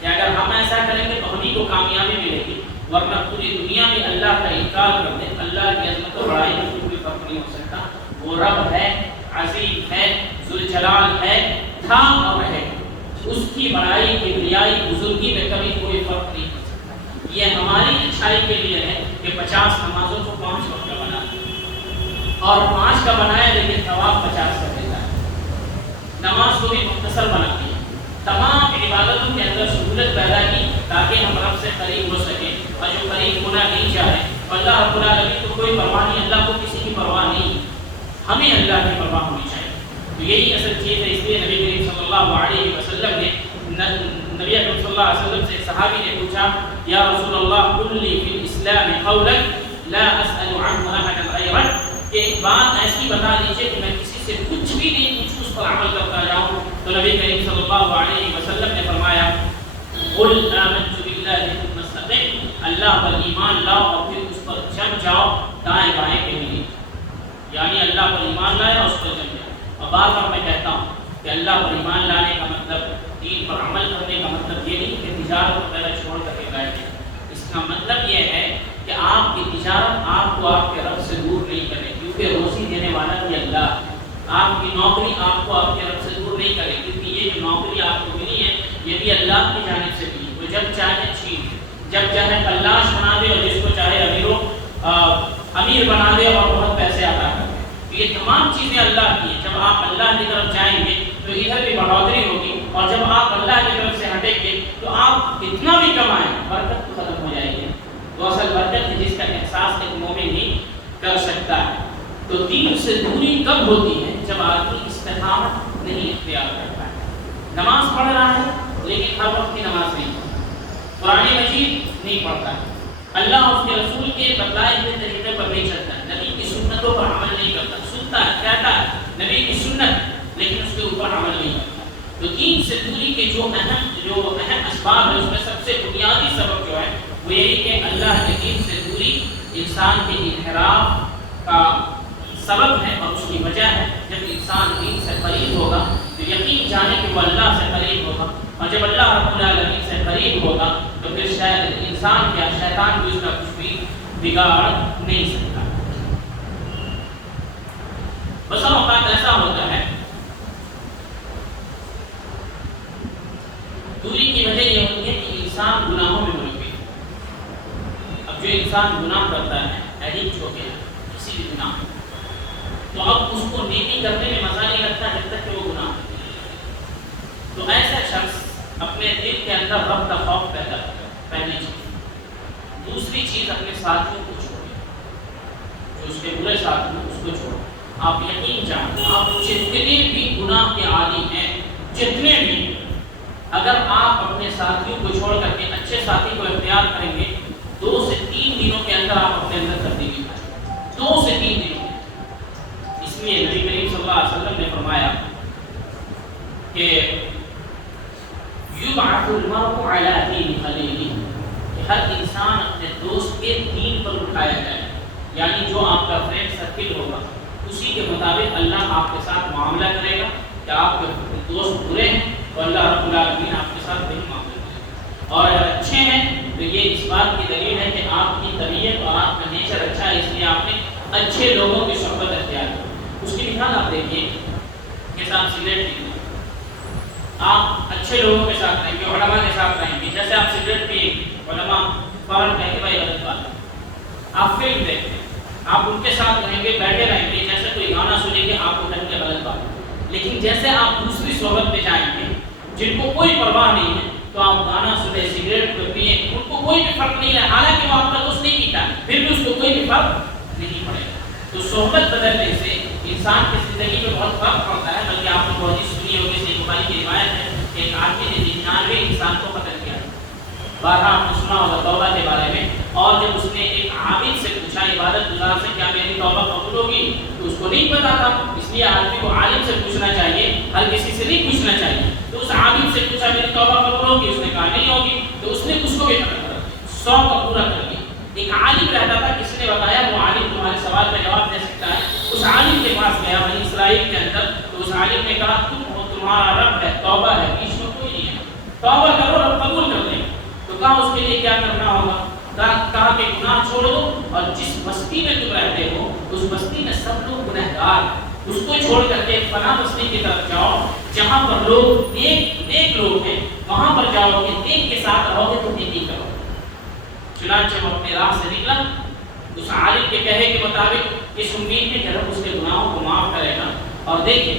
کہ اگر ہم ایسا کریں گے تو ہمیں کو کامیابی ملے گی، ورنہ پوری دنیا میں اللہ کا انکار کر دیں، اللہ کی عظمت و بڑائی میں کوئی فرق نہیں ہو سکتا۔ وہ رب ہے، عظیم ہے، ذوالجلال ہے، تھا اور رہے گا، اس کی بڑائی کبریائی بزرگی میں کبھی کوئی فرق نہیں ہو سکتا۔ یہ ہماری اچھائی کے لیے ہے کہ 50 نمازوں کو 5 وقت کا بنا اور 5 کا بنایا لیکن ثواب 50 کا دیتا ہے، نماز کو بھی مختصر بنا دیا، تمام عبادتوں کے اندر سہولت پیدا کی تاکہ ہم رب سے قریب ہو سکیں، اور جو قریب ہونا نہیں چاہے اللہ رب العالمین کو کوئی پرواہ نہیں، اللہ کو کسی کی پرواہ نہیں، ہمیں اللہ کی پرواہ ہونی چاہیے۔ تو یہی اصل چیز ہے، اس لیے نبی کریم صلی اللہ علیہ وسلم نے نبی اکرم صلی اللہ علیہ وسلم سے صحابی نے پوچھا یا رسول اللہ قل لی فی الاسلام قولا لا اسأل عنہ احدا غیرک، کہ ایک بات ایسی بتا دیجئے کہ میں کسی سے کچھ بھی نہیں پوچھوں اس پر عمل کرتا جاؤں۔ تو نبی کریم صلی اللہ علیہ وسلم نے فرمایا قل آمنت باللہ ثم استقم، اللہ پر ایمان لاؤ اور پھر اس پر جم جاؤ دائیں بائیں کے لیے، یعنی اللہ پر ایمان لائے اور اس پر جم جائے۔ اور بار بار میں کہتا ہوں کہ اللہ پر ایمان لانے کا مطلب، دین پر عمل کرنے کا مطلب یہ نہیں کہ تجارت کو پہلے چھوڑ کر کے بیٹھے، اس کا مطلب یہ ہے کہ آپ کی تجارت آپ کو آپ کے رب سے دور نہیں کرے، کیونکہ روزی دینے والا بھی اللہ ہے۔ آپ کی نوکری آپ کو آپ کے رب سے دور نہیں کرے، کیونکہ یہ جو نوکری آپ کو ملی ہے یہ بھی اللہ کی جانب سے ملی، وہ جب چاہے چھین، جب چاہے کلاش بنا دے اور جس کو چاہے امیر بنا دے اور بہت پیسے عطا کر دے۔ یہ تمام چیزیں اللہ کی ہیں۔ جب آپ اللہ کی طرف جائیں گے تو ادھر بھی بڑھوتری ہوگی، اور جب آپ اللہ کی طرف سے ہٹیں گے تو آپ کتنا بھی کمائیں برکت ختم ہو جائے گی۔ تو اصل برکت ہے جس کا احساس ایک مومن ہی کر سکتا ہے۔ تو دین سے دوری کب ہوتی ہے؟ جب آدمی استقامت نہیں اختیار کرتا ہے، نماز پڑھ رہا ہے لیکن ہر وقت کی نماز نہیں پڑھتا، قرآن مجید نہیں پڑھتا ہے، اللہ اور اس کے رسول کے بتلائے ہوئے طریقے پر نہیں چلتا ہے، نبی کی سنتوں پر عمل نہیں کرتا، سنتا ہے کہتا ہے نبی کی سنت لیکن اس کے اوپر عمل نہیں کرتا۔ تو دین سے دوری کے جو اہم اسباب ہے اس میں سب سے بنیادی سبب جو ہے وہ یہی کہ اللہ کے دین سے دوری انسان کے انحراف کا سبب ہے اور اس کی وجہ ہے۔ جب انسان دین سے قریب ہوگا تو یقین جانے کہ وہ اللہ سے قریب ہوگا، اور جب اللہ رب العالمین سے قریب ہوگا تو پھر شاید انسان کیا شیطان بھی اس کا کچھ بھی بگاڑ نہیں سکتا۔ بسا اوقات ایسا ہوتا ہے، دوری کی وجہ یہ ہوتی ہے کہ انسان گناہوں میں ملوث ہے۔ اب جو انسان گناہ کرتا ہے، ایڈکٹ ہو گیا کسی بھی گناہ میں، تو اب اس کو نیکی کرنے میں مزہ نہیں لگتا جب تک کہ وہ گناہ کرے۔ تو ایسا شخص اپنے دل کے اندر رب کا خوف پیدا کرتا ہے، پہلی چیز۔ دوسری چیز اپنے ساتھیوں کو چھوڑے، جو اس کے برے ساتھی ہیں اس کو چھوڑے۔ آپ یقین جانیں آپ جتنے بھی گناہ کے عادی ہیں، جتنے بھی، اگر آپ اپنے ساتھیوں کو چھوڑ کر کے اچھے ساتھی کو اختیار کریں گے 2 سے 3 دنوں کے اندر آپ اپنے اندر تبدیلی پائیں گے، 2 سے 3 دنوں۔ اس لیے نبی کریم صلی اللہ علیہ وسلم نے فرمایا کہ یبعث المرء علی دین خلیلہ، کہ ہر انسان اپنے دوست کے دین پر اٹھایا جائے، یعنی جو آپ کا فرینڈ سرکل ہوگا اسی کے مطابق اللہ آپ کے ساتھ معاملہ کرے گا۔ کہ آپ کے دوست برے ہیں تو اللہ رب العالمین آپ کے ساتھ وہی معاملہ کرے گا، اور اگر اچھے ہیں تو یہ اس بات کی دلیل ہے کہ آپ کی طبیعت اور آپ کا نیچر اچھا ہے، اس لیے آپ نے اچھے لوگوں کی صحبت اختیار کی۔ اس کی مثال آپ دیکھیے کہ آپ سگریٹ پیتے ہیں، آپ اچھے لوگوں کے ساتھ رہیں گے، علماء کے ساتھ رہیں گے، جیسے آپ سگریٹ پیئیں گے علماء فوراً کہیں گے بھائی غلط بات ہے۔ آپ فلم دیکھتے ہیں، آپ ان کے ساتھ رہیں گے، بیٹھے رہیں گے، جیسے کوئی گانا سنیں گے آپ کو کہیں گے غلط بات ہے۔ لیکن جیسے آپ دوسری صحبت میں جائیں گے جن کو کوئی پرواہ نہیں ہے تو آپ گانا سنیں، سگریٹ پئیں، ان کو کوئی بھی فرق نہیں ہے، حالانکہ وہ آپ کا دوست نہیں پیتا پھر بھی اس کو کوئی بھی فرق نہیں پڑے گا۔ تو صحبت بدلنے سے انسان کی زندگی میں بہت فرق پڑتا ہے۔ بلکہ آپ نے بہت ہی سنی ہوگی، صحیح بخاری کی روایت ہے کہ ایک آدمی نے 99 انسان کو قتل کیا۔ بارہا آپ نے سنا ہوگا توبہ کے بارے میں، اور جب اس نے ایک عابد سے پوچھا عبادت گزار سے کیا میری توبہ قبول ہوگی، تو اس کو نہیں پتا تھا، اس لیے آدمی کو عالم سے پوچھنا چاہیے، ہر کسی سے نہیں پوچھنا چاہیے۔ تو اس عابد سے پوچھا میری توبہ قبول ہوگی، اس نے کہا نہیں ہوگی، تو اس نے اس کو بھی قتل کر دیا، 100 کا پورا کر دیا۔ ایک عالم رہتا تھا، کسی نے بتایا وہ عالم تمہارے سوال کا جواب دے سکتا ہے، اس عالم کے پاس گیا بنی اسرائیل کے اندر، تو اس عالم نے کہا تم ہو، تمہارا رب ہے، توبہ ہے، بیچ میں کوئی نہیں ہے، توبہ کرو رب قبول کر دیں۔ تو کہا اس کے لیے کیا کرنا ہوگا؟ کہا کہ گناہ چھوڑ دو، اور جس بستی میں تم رہتے ہو اس بستی میں سب لوگ گنہگار ہیں، اس کو چھوڑ کر کے فلاں بستی کی طرف جاؤ جہاں پر لوگ نیک لوگ ہیں، وہاں پر جاؤ گے، نیک کے ساتھ رہو گے تو نیکی کرو۔ چنانچہ وہ اپنے راہ سے نکلا اس عالم کے کہے کے مطابق، اس امید میں کہ رب اس کے گناہوں کو معاف کرے گا۔ اور دیکھیں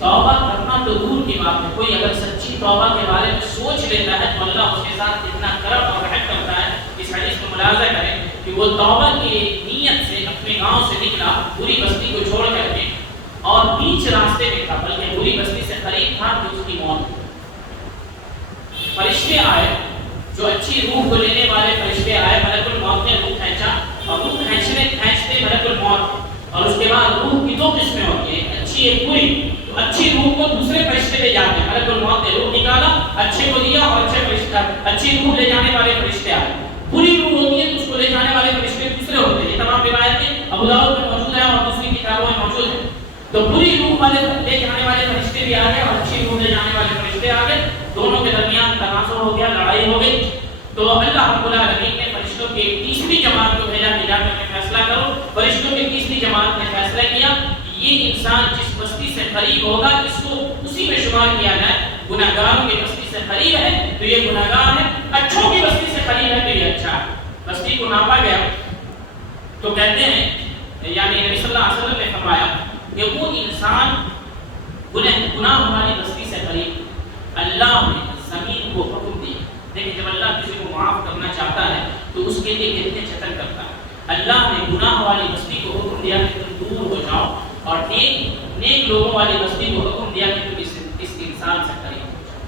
توبہ کرنا تو دور کی بات ہے، کوئی اگر سچی توبہ کے بارے میں سوچ لیتا ہے تو اللہ اس کے ساتھ اتنا کرم اور رحم کرتا ہے۔ اس حدیث کو ملاحظہ کریں کہ وہ توبہ کی نیت سے اپنے گاؤں سے نکلا، بری بستی کو چھوڑ کر کے، اور بیچ راستے میں تھا، بلکہ بری بستی سے قریب تھا کہ اس کی موت ہوئی۔ فرشتے آئے، جو اچھی روح کو لینے والے فرشتے آئے، ملک الموت نے روح کھینچا، اور روح کھینچتے ملک الموت، اور اس کے بعد روح کی دو قسمیں ہوتی ہیں، ایک اچھی ایک بری۔ تو اچھی روح کو دوسرے فرشتے لے جاتے ہیں، ملک الموت نے روح نکالا، اچھے کو دیا، اور اچھی روح لے جانے والے فرشتے آئے۔ بری روح ہوتی ہے تو اس کو لے جانے والے فرشتے دوسرے ہوتے ہیں۔ یہ تمام روایتیں ابو داؤد میں موجود ہیں اور دوسری کتابوں میں موجود ہیں۔ تو بری روح والے لے جانے والے فرشتے بھی آ گئے اور اچھی روح لے جانے والے فرشتے آ گئے، دونوں کے درمیان تنازع ہو گیا، لڑائی ہو گئی۔ تو اللہ رب العالمین نے فرشتوں کی ایک تیسری جماعت کو بھیجا کہ جا کر کے فیصلہ کرو۔ فرشتوں کی تیسری جماعت نے فیصلہ کیا کہ یہ انسان جس بستی سے قریب ہوگا اس کو اسی میں شمار کیا جائے۔ گناہگاروں کی بستی سے قریب ہے تو یہ گناہگار ہے، اچھوں کی بستی سے قریب ہے تو یہ اچھا ہے۔ بستی کو ناپا گیا تو کہتے ہیں، یعنی نبی صلی اللہ علیہ وسلم نے فرمایا کہ وہ انسان گناہ والی بستی سے قریب، اللہ نے زمین کو حکم دیا۔ دیکھیں جب اللہ کسی کو معاف کرنا چاہتا ہے تو اس کے لیے کتنے چتر کرتا ہے۔ اللہ نے گناہ والی بستی کو حکم دیا کہ تم دور ہو جاؤ، اور نیک لوگوں والی بستی کو حکم دیا کہ تم اس انسان سے قریب ہو جاؤ۔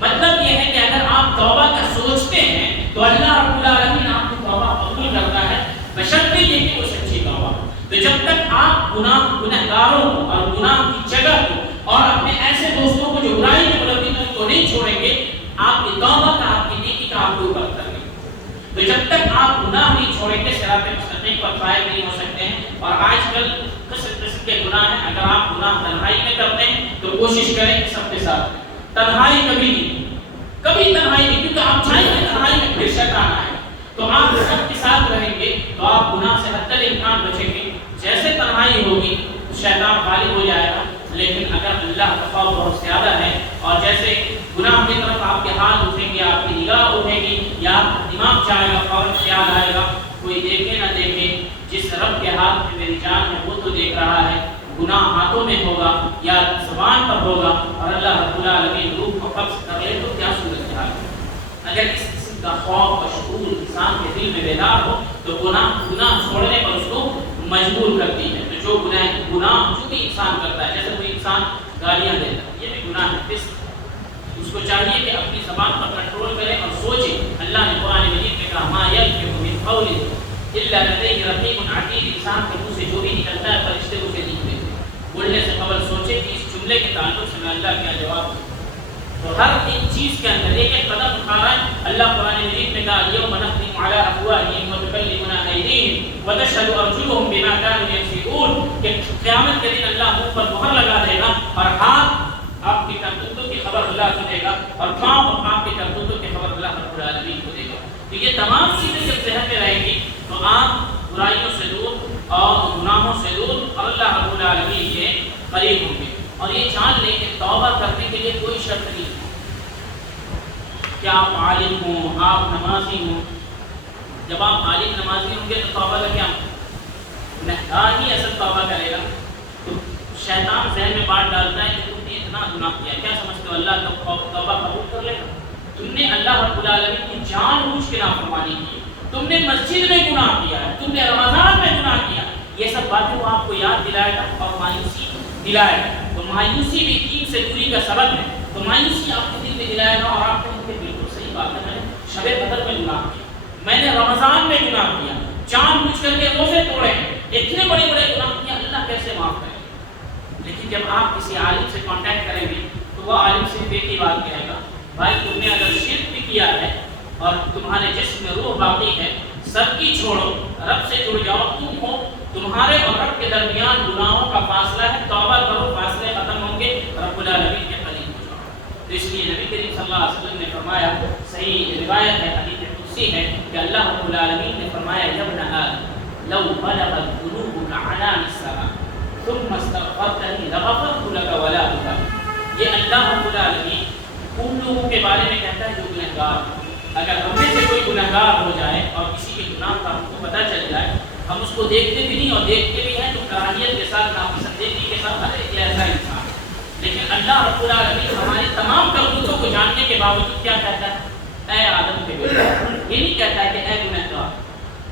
مطلب یہ ہے کہ اگر آپ توبہ کا سوچتے ہیں تو اللہ رب العالمین آپ کی توبہ قبول کرتا ہے، بشرطے یہ کہ وہ سچی توبہ۔ تو جب تک آپ گناہگاروں کو اور گناہ کی جگہ کو اور اپنے ایسے دوستوں کو جو برائی میں ملوث ہیں کو نہیں چھوڑیں گے، آپ کی توبہ کا، آپ کی نیکی کا آپ کے اوپر اثر نہیں۔ تو جب تک آپ گناہ نہیں چھوڑیں گے صراط مستقیم پر قائم نہیں ہو سکتے ہیں۔ اور آج کل قسم کے گناہ ہیں، اگر آپ گناہ تنہائی میں کرتے ہیں تو کوشش کریں کہ سب کے ساتھ، تنہائی کبھی تنہائی نہیں، کیونکہ آپ چاہیں گے تنہائی میں پھر شیطان آئے، تو آپ سب کے ساتھ رہیں گے تو آپ گناہ سے حتی الامکان بچیں گے۔ جیسے تنہائی ہوگی شیطان غالب ہو جائے گا، لیکن اگر اللہ کا خوف بہت زیادہ ہے اور جیسے گناہ کی طرف آپ کے ہاتھ اٹھیں گے، آپ کی نگاہ اٹھے گی، یا آپ کا دماغ جائے گا، فوراً خیال آئے گا، کوئی دیکھے نہ دیکھے، جس رب کے ہاتھ میں میری جان ہے وہ تو دیکھ رہا ہے، گناہ ہاتھوں میں ہوگا یا زبان پر ہوگا اور اللہ رب العالمین روح کو قبض کر لے تو کیا صورت حال ہے۔ اگر اس قسم کا خوف اور شعور انسان کے دل میں بیدار ہو تو گناہ چھوڑنے پر اس کو مجبور کرتی ہے۔ تو جو گناہ جو بھی انسان کرتا ہے، جیسے کوئی انسان گالیاں دیتا ہے، یہ بھی گناہ ہے، اس کو چاہیے کہ اپنی زبان پر کنٹرول کرے اور سوچے۔ اللہ نے قرآن مجید میں کہا ما یلفظ من قول الا لدیہ رقیب عتید، انسان کے منہ سے جو بھی نکلتا ہے فرشتے اسے لکھ دیتے ہیں۔ بولنے سے قبل سوچے کہ اس جملے کے تعلق سے میں اللہ کیا جواب دوں۔ تو ہر ایک چیز کے اندر ایک ایک قدم اٹھا رہا ہے۔ اللہ قرآن مجید میں کہا یوم نختم علی افواہہم وتکلمنا ایدیہم وتشہد ارجلہم بما کانوا یکسبون، کہ قیامت کے دن اللہ منہ پر مہر لگا دے گا اور ہاتھ آپ کی کرتوتوں کی خبر اللہ کو دے گا اور پاؤں آپ کی کرتوتوں کی خبر اللہ رب العالمین کو دے گا۔ تو یہ تمام چیزیں جب ذہن میں رہیں گی تو آپ برائیوں سے دور اور گناہوں سے دور اور اللہ رب العالمین کے قریب ہوں گے۔ اور یہ جان لیں کہ توبہ کرنے کے لیے کوئی شرط نہیں ہے کہ آپ عالم ہوں، آپ نمازی ہوں۔ جب آپ عالم نمازی ہوں گے تو توبہ کا کیا گنہگار ہی اصل توبہ کرے گا۔ تو شیطان ذہن میں بات ڈالتا ہے کہ تم نے اتنا گناہ کیا، کیا سمجھتے ہو اللہ توبہ قبول کر لے گا؟ تم نے اللہ رب العالمین کی جان بوجھ کے نافرمانی کی، تم نے مسجد میں گناہ کیا ہے، تم نے رمضان میں گناہ کیا، یہ سب باتیں وہ آپ کو یاد دلائے گا اور مایوسی دلائے گا۔ تو مایوسی بھی دین سے دوری کا سبب ہے۔ تو مایوسی آپ کے دل میں دلائے گا اور آپ کو بالکل صحیح بات ہے، میں نے شب قدر میں گناہ کیا، میں نے رمضان میں گناہ کیا، جان بوجھ کر کے روزے توڑے، اتنے بڑے بڑے گناہ کیا، اللہ کیسے معاف کرے؟ لیکن جب آپ کسی عالم سے کانٹیکٹ کریں گے تو وہ عالم صرف ایک ہی بات کہے گا، بھائی تم نے اگر شرک بھی کیا ہے اور تمہارے جسم میں روح باقی ہے، سب کی چھوڑو، رب سے جڑ جاؤ، تم ہو، تمہارے اور رب کے درمیان گناہوں کا فاصلہ ہے، توبہ کرو، فاصلے ختم ہوں گے، رب العالمین کے قریب ہو جاؤ۔ تو اس لیے نبی کریم صلی اللہ علیہ وسلم نے فرمایا، صحیح روایت ہے، حدیث قدسی ہے کہ اللہ رب العالمین نے فرمایا یا ابن آدم لو بلغت ذنوبک عنان السماء ثم استغفرتنی لغفرت لک ولا ابقی۔ یہ اللہ رب العالمین ان لوگوں کے بارے میں کہتا ہے جو گنہگار ہیں۔ اگر ہم میں سے کوئی گنہگار ہو جائے اور کسی کے گناہ کا ہم کو پتہ چل جائے، ہم اس کو دیکھتے بھی نہیں اور دیکھتے بھی ہیں تو کراہیت کے ساتھ، ناپسندیدگی کے ساتھ، ارے یہ ایسا انسان لیکن اللہ رب العالمین ہمارے تمام کرتوتوں کو جاننے کے باوجود کیا کہتا ہے؟ اے آدم کے بیٹے. یہ نہیں کہتا ہے کہ اے گنہگار.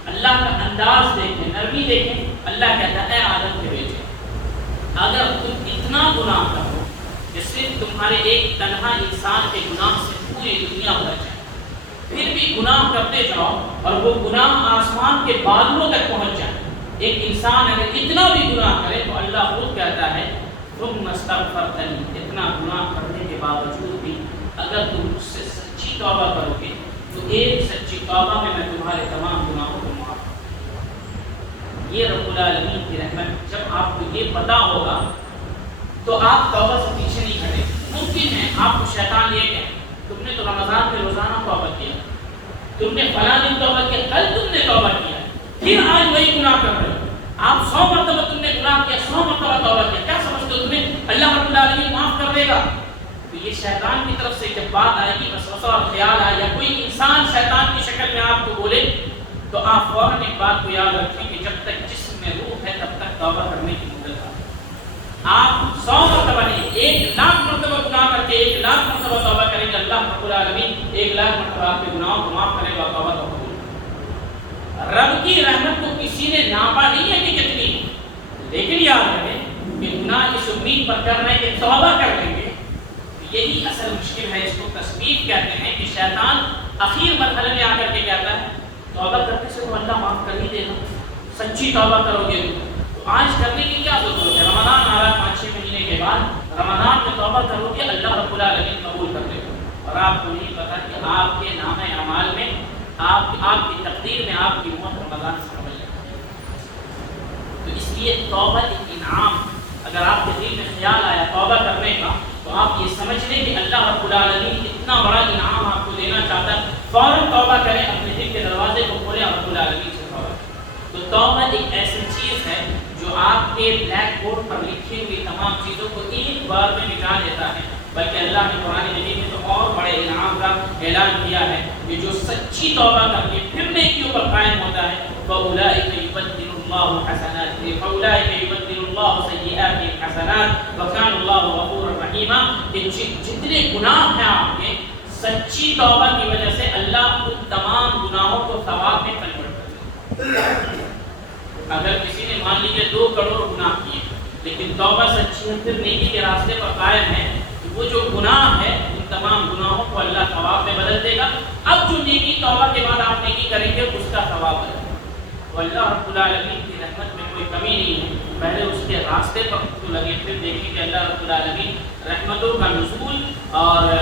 اللہ کا انداز دیکھیں, نرمی دیکھیں. اللہ کہتا ہے اے آدم کے بیٹے, اگر تم اتنا گناہ کرو کہ صرف تمہارے ایک تنہا انسان کے گناہ سے پوری دنیا بھر جائے, پھر بھی گناہ کرتے جاؤ اور وہ گناہ آسمان کے بادلوں تک پہنچ جائے. ایک انسان اگر اتنا بھی گناہ کرے تو اللہ خود کہتا ہے تم استغفرتنی, اتنا گناہ کرنے کے باوجود بھی اگر تم مجھ سے سچی توبہ کرو گے تو ایک سچی توبہ میں تمہارے تمام گناہوں کو معاف کروں. یہ رب العالمین کی رحمت. جب آپ کو یہ پتا ہوگا تو آپ توبہ سے پیچھے نہیں ہٹیں. ممکن ہے آپ کو شیطان یہ کہے تم نے تو رمضان میں روزانہ توبہ کیا, تم نے فلاں دن توبہ کیا, کل تم نے توبہ کیا, پھر آج وہی گناہ کر رہے ہو. آپ 100 مرتبہ تم نے گناہ کیا, 100 مرتبہ توبہ کیا, کیا سمجھتے ہو تمہیں اللہ رب العالمین معاف کر دے گا؟ تو یہ شیطان کی طرف سے جب بات آئے گی, وسوسہ اور خیال آئے, یا کوئی انسان شیطان کی شکل میں آپ کو بولے, تو آپ فوراً ایک بات کو یاد رکھیں کہ جب تک جسم میں روح ہے تب تک توبہ کرنے کی مدت ہے. آپ 100 مرتبہ نہیں, 1,00,000 مرتبہ گناہ کر کے 1,00,000 مرتبہ توبہ کریں گے, اللہ رب العالمین 1,00,000 مرتبہ آپ کے گناہوں کو معاف کرے گا. توبہ کو قبول. رب کی رحمت کو کسی نے ناپا نہیں ہے کہ کتنی, لیکن یاد رکھیں کہ گناہ اس امید پر کر رہے ہیں کہ توبہ کر لیں گے. یہی اصل مشکل ہے, اس کو تسبیح کہتے ہیں کہ شیطان اخیر مرحلے میں آ کر کے کہتا ہے توبہ کرنے سے تو اللہ معاف کر ہی دے گا, سچی توبہ کرو گے تو آج کرنے کی کیا ضرورت ہے؟ رمضان آ رہا ہے 5-6 مہینے کے بعد, رمضان میں توبہ کرو گے اللہ رب العالمین قبول کر لے گا. اور آپ کو نہیں پتا کہ آپ کے نام اعمال میں آپ کی تقدیر میں آپ کی موت رمضان سے قبل ہے. تو اس لیے توبہ ایک انعام. اگر آپ کے دل میں خیال آیا توبہ کرنے کا تو آپ یہ سمجھ لیں کہ اللہ رب العالمین اتنا بڑا انعام آپ کو دینا چاہتا ہے, فوراً توبہ کریں, اپنے دل کے دروازے کو کھولیں, رب العالمین سے توبہ کریں. تو توبہ ایک ایسی چیز ہے جو آپ کے بلیک بورڈ پر لکھی ہوئی تمام چیزوں کو ایک بار میں مٹا دیتا ہے. بلکہ اللہ نے قرآن مجید میں تو اور بڑے انعام کا اعلان کیا ہے کہ جو سچی توبہ کر کے پھر نیکیوں پر قائم ہوتا ہے فَأُولَٰئِكَ يُبَدِّلُ اللَّهُ حَسَنَاتِهِمْ فَأُولَٰئِكَ يُبَدِّلُ اللَّهُ سَيِّئَاتِهِمْ حَسَنَاتٍ وَكَانَ اللَّهُ غَفُورًا رَحِيمًا. کہ جتنے گناہ ہیں آپ کے, سچی توبہ کی وجہ سے اللہ ان تمام گناہوں کو ثواب میں کنورٹ کر دیتا ہے. اگر کسی نے مان لیجیے 2 کروڑ گناہ کیے لیکن توبہ سچی ہے, پھر نیکی کے راستے پر قائم ہے, وہ جو گناہ ہے ان تمام گناہوں کو اللہ ثواب میں بدل دے گا. اب جو نیکی توبہ کے بعد آپ نیکی کریں گے اس کا ثواب ہے. تو اللہ رب العالمین کی رحمت میں کوئی کمی نہیں ہے. پہلے اس کے راستے پر تو لگے, پھر دیکھیں کہ اللہ رب العالمین رحمتوں کا نزول اور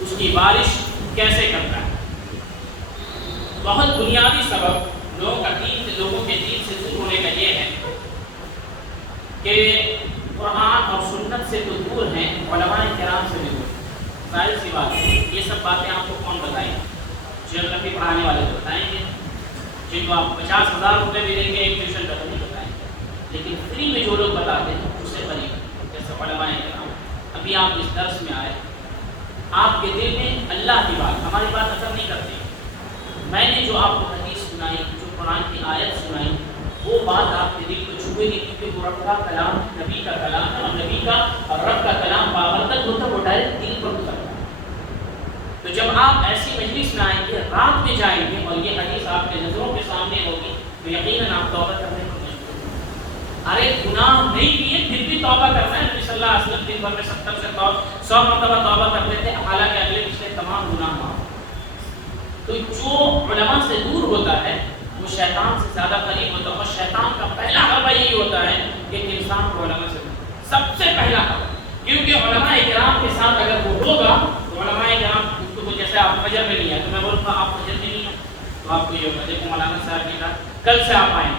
اس کی بارش کیسے کرتا ہے. بہت بنیادی سبب لوگوں کے دین سے دور ہونے کا یہ ہے کہ قرآن اور سنت سے تو دور ہیں, علماء کرام سے بھی دور. ظاہر سی بات ہے, یہ سب باتیں آپ کو کون بتائیں گے؟ جیوگرافی پڑھانے والے تو بتائیں گے, جن کو آپ 50,000 روپے بھی دیں گے ایک ٹیوشن کا تو نہیں بتائیں گے. لیکن فری میں جو لوگ بتاتے ہیں اس سے قریب, جیسے علماء کرام. ابھی آپ اس درس میں آئے, آپ کے دل میں اللہ کی بات, ہماری بات اثر نہیں کرتی. میں نے جو آپ کو حدیث سنائی, جو قرآن کی آیت سنائی, وہ بات آپ کے دل کو چھوئے گی, کیونکہ وہ رب کا کلام, نبی کا کلام ہے, اور نبی کا اور رب کا کلام بابرکت ہوتا ہے, وہ ڈائریکٹ دل پر اترتا ہے. تو جب آپ ایسی مجلس میں آئیں گے, رات میں جائیں گے اور یہ حدیث آپ کے نظروں کے سامنے ہوگی, تو یقیناً آپ توبہ کرنے کو مجبور ہیں. ارے گناہ نہیں کیے پھر بھی توبہ کرنا ہے. نبی صلی اللہ علیہ وسلم دن بھر میں 70 سے 100 مرتبہ توبہ کرتے تھے, حالانکہ اگلے پچھلے تمام گناہ معاف. تو جو علماء سے دور ہوتا ہے وہ شیطان سے زیادہ قریب ہوتا ہے. اور شیطان کا پہلا حربہ یہی ہوتا ہے کہ انسان کو علماء سے سب سے پہلا حربہ, کیونکہ علماء کرام کے ساتھ اگر وہ ہوگا تو علماء کرام کو, جیسے آپ فجر میں نہیں آئے تو میں بولوں گا آپ فجر میں نہیں آئے تو آپ کو یہ ہوگا دیکھو مولانا صاحب نے کہا کل سے آپ آئیں.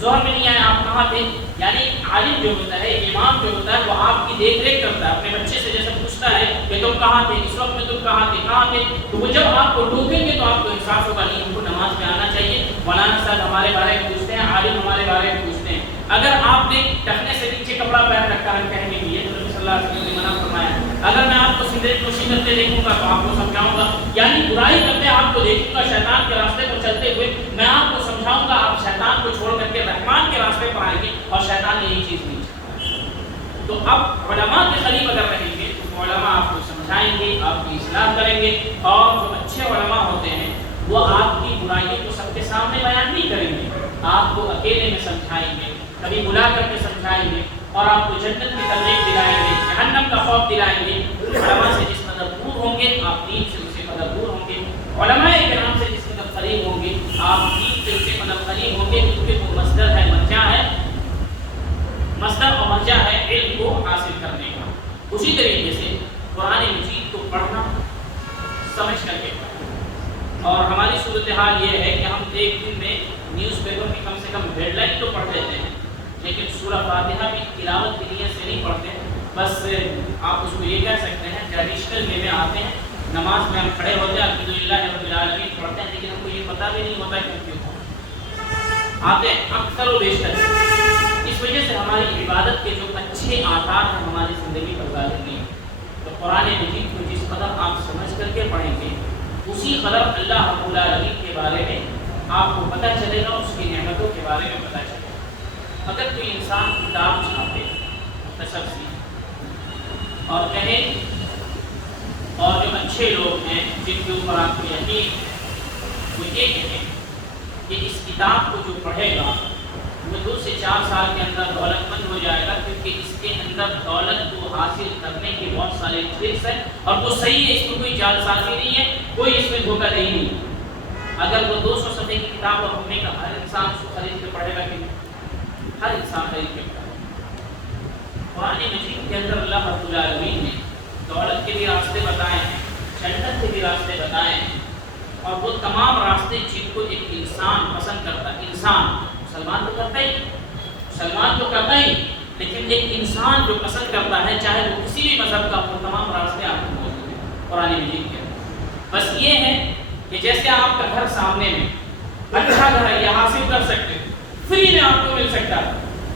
ظہر میں نہیں آئے, آپ کہاں تھے؟ یعنی عالم جو ہوتا ہے, امام جو ہوتا ہے, وہ آپ کی دیکھ ریکھ کرتا ہے, اپنے بچے سے جیسے پوچھتا ہے کہ تم کہاں تھے اس وقت میں, تم کہاں تھے. تو وہ جب آپ کو ٹوکیں گے تو آپ کو احساس ہوگا نہیں ہم کو نماز میں آنا چاہیے. مولانا صاحب ہمارے بارے میں پوچھتے ہیں, عالم ہمارے بارے میں پوچھتے ہیں. اگر آپ نے ٹخنے سے نیچے کپڑا پہن رکھا ہے کہنے کے لیے تو نبی صلی اللہ علیہ وسلم نے منع فرمایا. اگر میں آپ کو سگریٹ نوشی کرتے دیکھوں گا تو آپ کو سمجھاؤں گا, یعنی برائی کرتے آپ کو دیکھوں گا, شیطان کے راستے پر چلتے ہوئے میں آپ کو سمجھاؤں گا, آپ شیطان کو چھوڑ کر کے رحمان کے راستے پر آئیں گے, اور شیطان یہی چیز نہیں چاہتا. تو اب علماء کے قریب اگر رہیں گے تو علماء آپ کو سمجھائیں گے، آپ کی اصلاح کریں گے، اور جو اچھے علماء ہوتے ہیں وہ آپ کی برائیوں کو سب کے سامنے بیان نہیں کریں گے، آپ کو اکیلے میں سمجھائیں گے، کبھی بلا کر کے سمجھائیں گے، اور آپ کو جنت کی ترغیب دلائیں گے، جہنم کا خوف دلائیں گے۔ علماء سے جس قدر دور ہوں گے آپ دین سے اسی قدر دور ہوں گے، علماء کرام سے جس قدر قریب ہوں گے آپ دین سے اسی قدر قریب ہوں گے، کیونکہ وہ مصدر ہے، مرجع ہے، مصدر اور مرجع ہے علم کو حاصل کرنے کا۔ اسی طریقے سے قرآن مجید کو پڑھنا سمجھ کر کے پڑھنا، اور ہماری صورتحال یہ ہے کہ ہم ایک دن میں نیوز پیپر کی کم سے کم ہیڈ لائن تو پڑھ لیتے ہیں، لیکن سورہ فاتحہ بھی تلاوت کی نیت سے نہیں پڑھتے، بس آپ اس کو یہ کہہ سکتے ہیں ٹریڈیشنل وے میں آتے ہیں، نماز میں ہم کھڑے ہوتے ہیں الحمدللہ رب العالمین پڑھتے ہیں، لیکن ہم کو یہ پتہ بھی نہیں ہوتا ہے کیوں آتے ہیں اکثر و بیشتر۔ اس وجہ سے ہماری عبادت کے جو اچھے آثار ہیں ہماری زندگی پر ظاہر نہیں ہیں۔ تو قرآن مجید کو جس قدر آپ سمجھ کر کے پڑھیں گے اسی قدر اللہ رب العالمین کے بارے میں آپ کو پتہ چلے گا، اس کی نعمتوں کے بارے میں پتہ چلے گا۔ اگر کوئی انسان کتاب چھاپے مختصر سی اور کہے، اور جو اچھے لوگ ہیں جن کے اوپر آپ کو یقین وہ یہ کہیں کہ اس کتاب کو جو پڑھے گا وہ 2 سے 4 سال کے اندر دولت مند ہو جائے گا، کیونکہ اس کے اندر دولت کو حاصل کرنے کے بہت سارے ٹرکس ہیں، اور وہ صحیح ہے، اس میں کوئی جعل سازی نہیں ہے، کوئی اس میں دھوکہ دہی نہیں۔ اگر وہ 200 صفحے کی کتاب اور ہونے کا ہر انسان اس کو خرید کے پڑھے گا کہ ہر انسان خرید کے پڑھے گا۔ قرآن مجید کے اندر اللہ رب العالمین نے دولت کے بھی راستے بتائے ہیں، جنت کے بھی راستے بتائے ہیں، اور وہ تمام راستے جن کو ایک انسان پسند کرتا ہے۔ انسان مسلمان تو کرتا ہی، مسلمان تو کرتا ہی، لیکن ایک انسان جو پسند کرتا ہے چاہے وہ کسی بھی مذہب کا ہو، تمام راستے آپ کو موجود ہیں قرآن مجید کے اندر۔ بس یہ ہے کہ جیسے آپ کا گھر سامنے میں اچھا گھر ہے، یہ حاصل کر سکتے فری میں آپ کو مل سکتا ہے،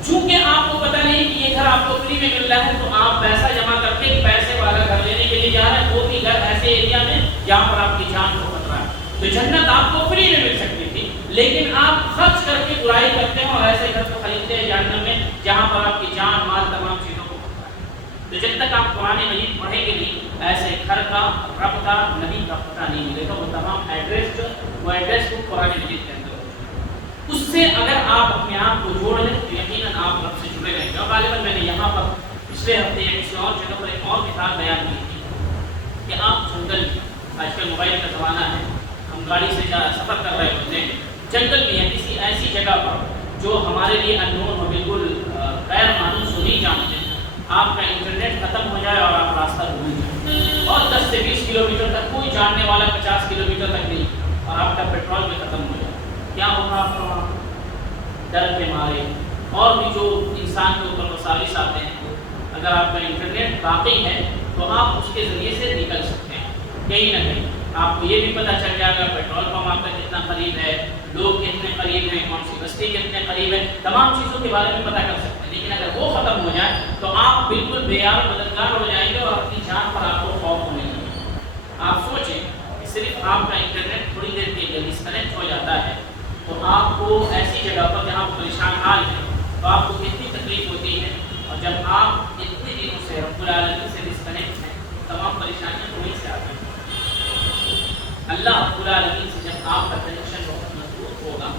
چونکہ آپ کو پتہ نہیں کہ یہ گھر آپ کو فری میں مل رہا ہے تو آپ پیسہ جمع کر کے پیسے والا گھر لینے کے لیے جا رہے ہیں، وہ بھی گھر ایسے ایریا میں جہاں پر آپ کی جان کو خطرہ ہے۔ تو جنت آپ کو فری میں مل سکتی تھی، لیکن آپ خرچ کر کے برائی کرتے ہیں اور ایسے گھر کو خریدتے ہیں جہنم میں جہاں پر آپ کی جان مال تمام چیزوں کو خطرہ ہے۔ تو جب تک آپ قرآن مجید پڑھیں گے نہیں، ایسے گھر کا، رب کا، نبی کا پتہ نہیں ملے گا، وہ تمام ایڈریس جو وہ ایڈریس کو قرآن مجید کے اندر اس سے اگر آپ اپنے آپ کو جوڑ لیں تو یقیناً آپ رب سے جڑے رہیں گے۔ اور غالباً میں نے یہاں پر پچھلے ہفتے یا کسی اور جگہ پر ایک اور مثال بیان کی تھی کہ آپ جنگل، آج کل موبائل کا زمانہ ہے، ہم گاڑی سے سفر کر رہے ہوتے ہیں جنگل میں یا کسی ایسی جگہ پر جو ہمارے لیے اننون ہو، بالکل غیر معلوم سو نہیں جانتے، آپ کا انٹرنیٹ ختم ہو جائے اور آپ راستہ بھول جائیں، اور 10 سے 20 کلومیٹر تک کوئی جاننے والا 50 کلومیٹر تک نہیں، اور آپ کا پیٹرول بھی ختم ہو جائے، کیا ہوگا آپ کا؟ ڈر کے مارے، اور بھی جو انسان کے اوپر مساوس آتے ہیں، اگر آپ کا انٹرنیٹ باقی ہے تو آپ اس کے ذریعے سے نکل سکتے ہیں کہیں نہ کہیں، آپ کو یہ بھی پتہ چل جائے گا پیٹرول پمپ آپ کا کتنا قریب ہے، لوگ کتنے قریب ہیں، کون سی بستی کتنے قریب ہے، تمام چیزوں کے بارے میں پتہ کر سکتے ہیں۔ لیکن اگر وہ ختم ہو جائے تو آپ بالکل بے یار مددگار ہو جائیں گے اور اپنی جان پر آپ کو خوف ہونے لگے۔ آپ سوچیں کہ صرف آپ کا انٹرنیٹ تھوڑی دیر کے لیے ڈسکنیکٹ ہو جاتا ہے تو آپ کو ایسی جگہ پر جہاں پریشان حال ہے تو آپ کو کتنی تکلیف ہوتی ہے، اور جب آپ اتنے دنوں سے رب العالمین سے ڈسکنیکٹ ہیں تمام پریشانیاں تو وہیں سے آتی ہیں۔ اللہ رب العالمین سے جب آپ کا کنیکشن بہت مضبوط ہوگا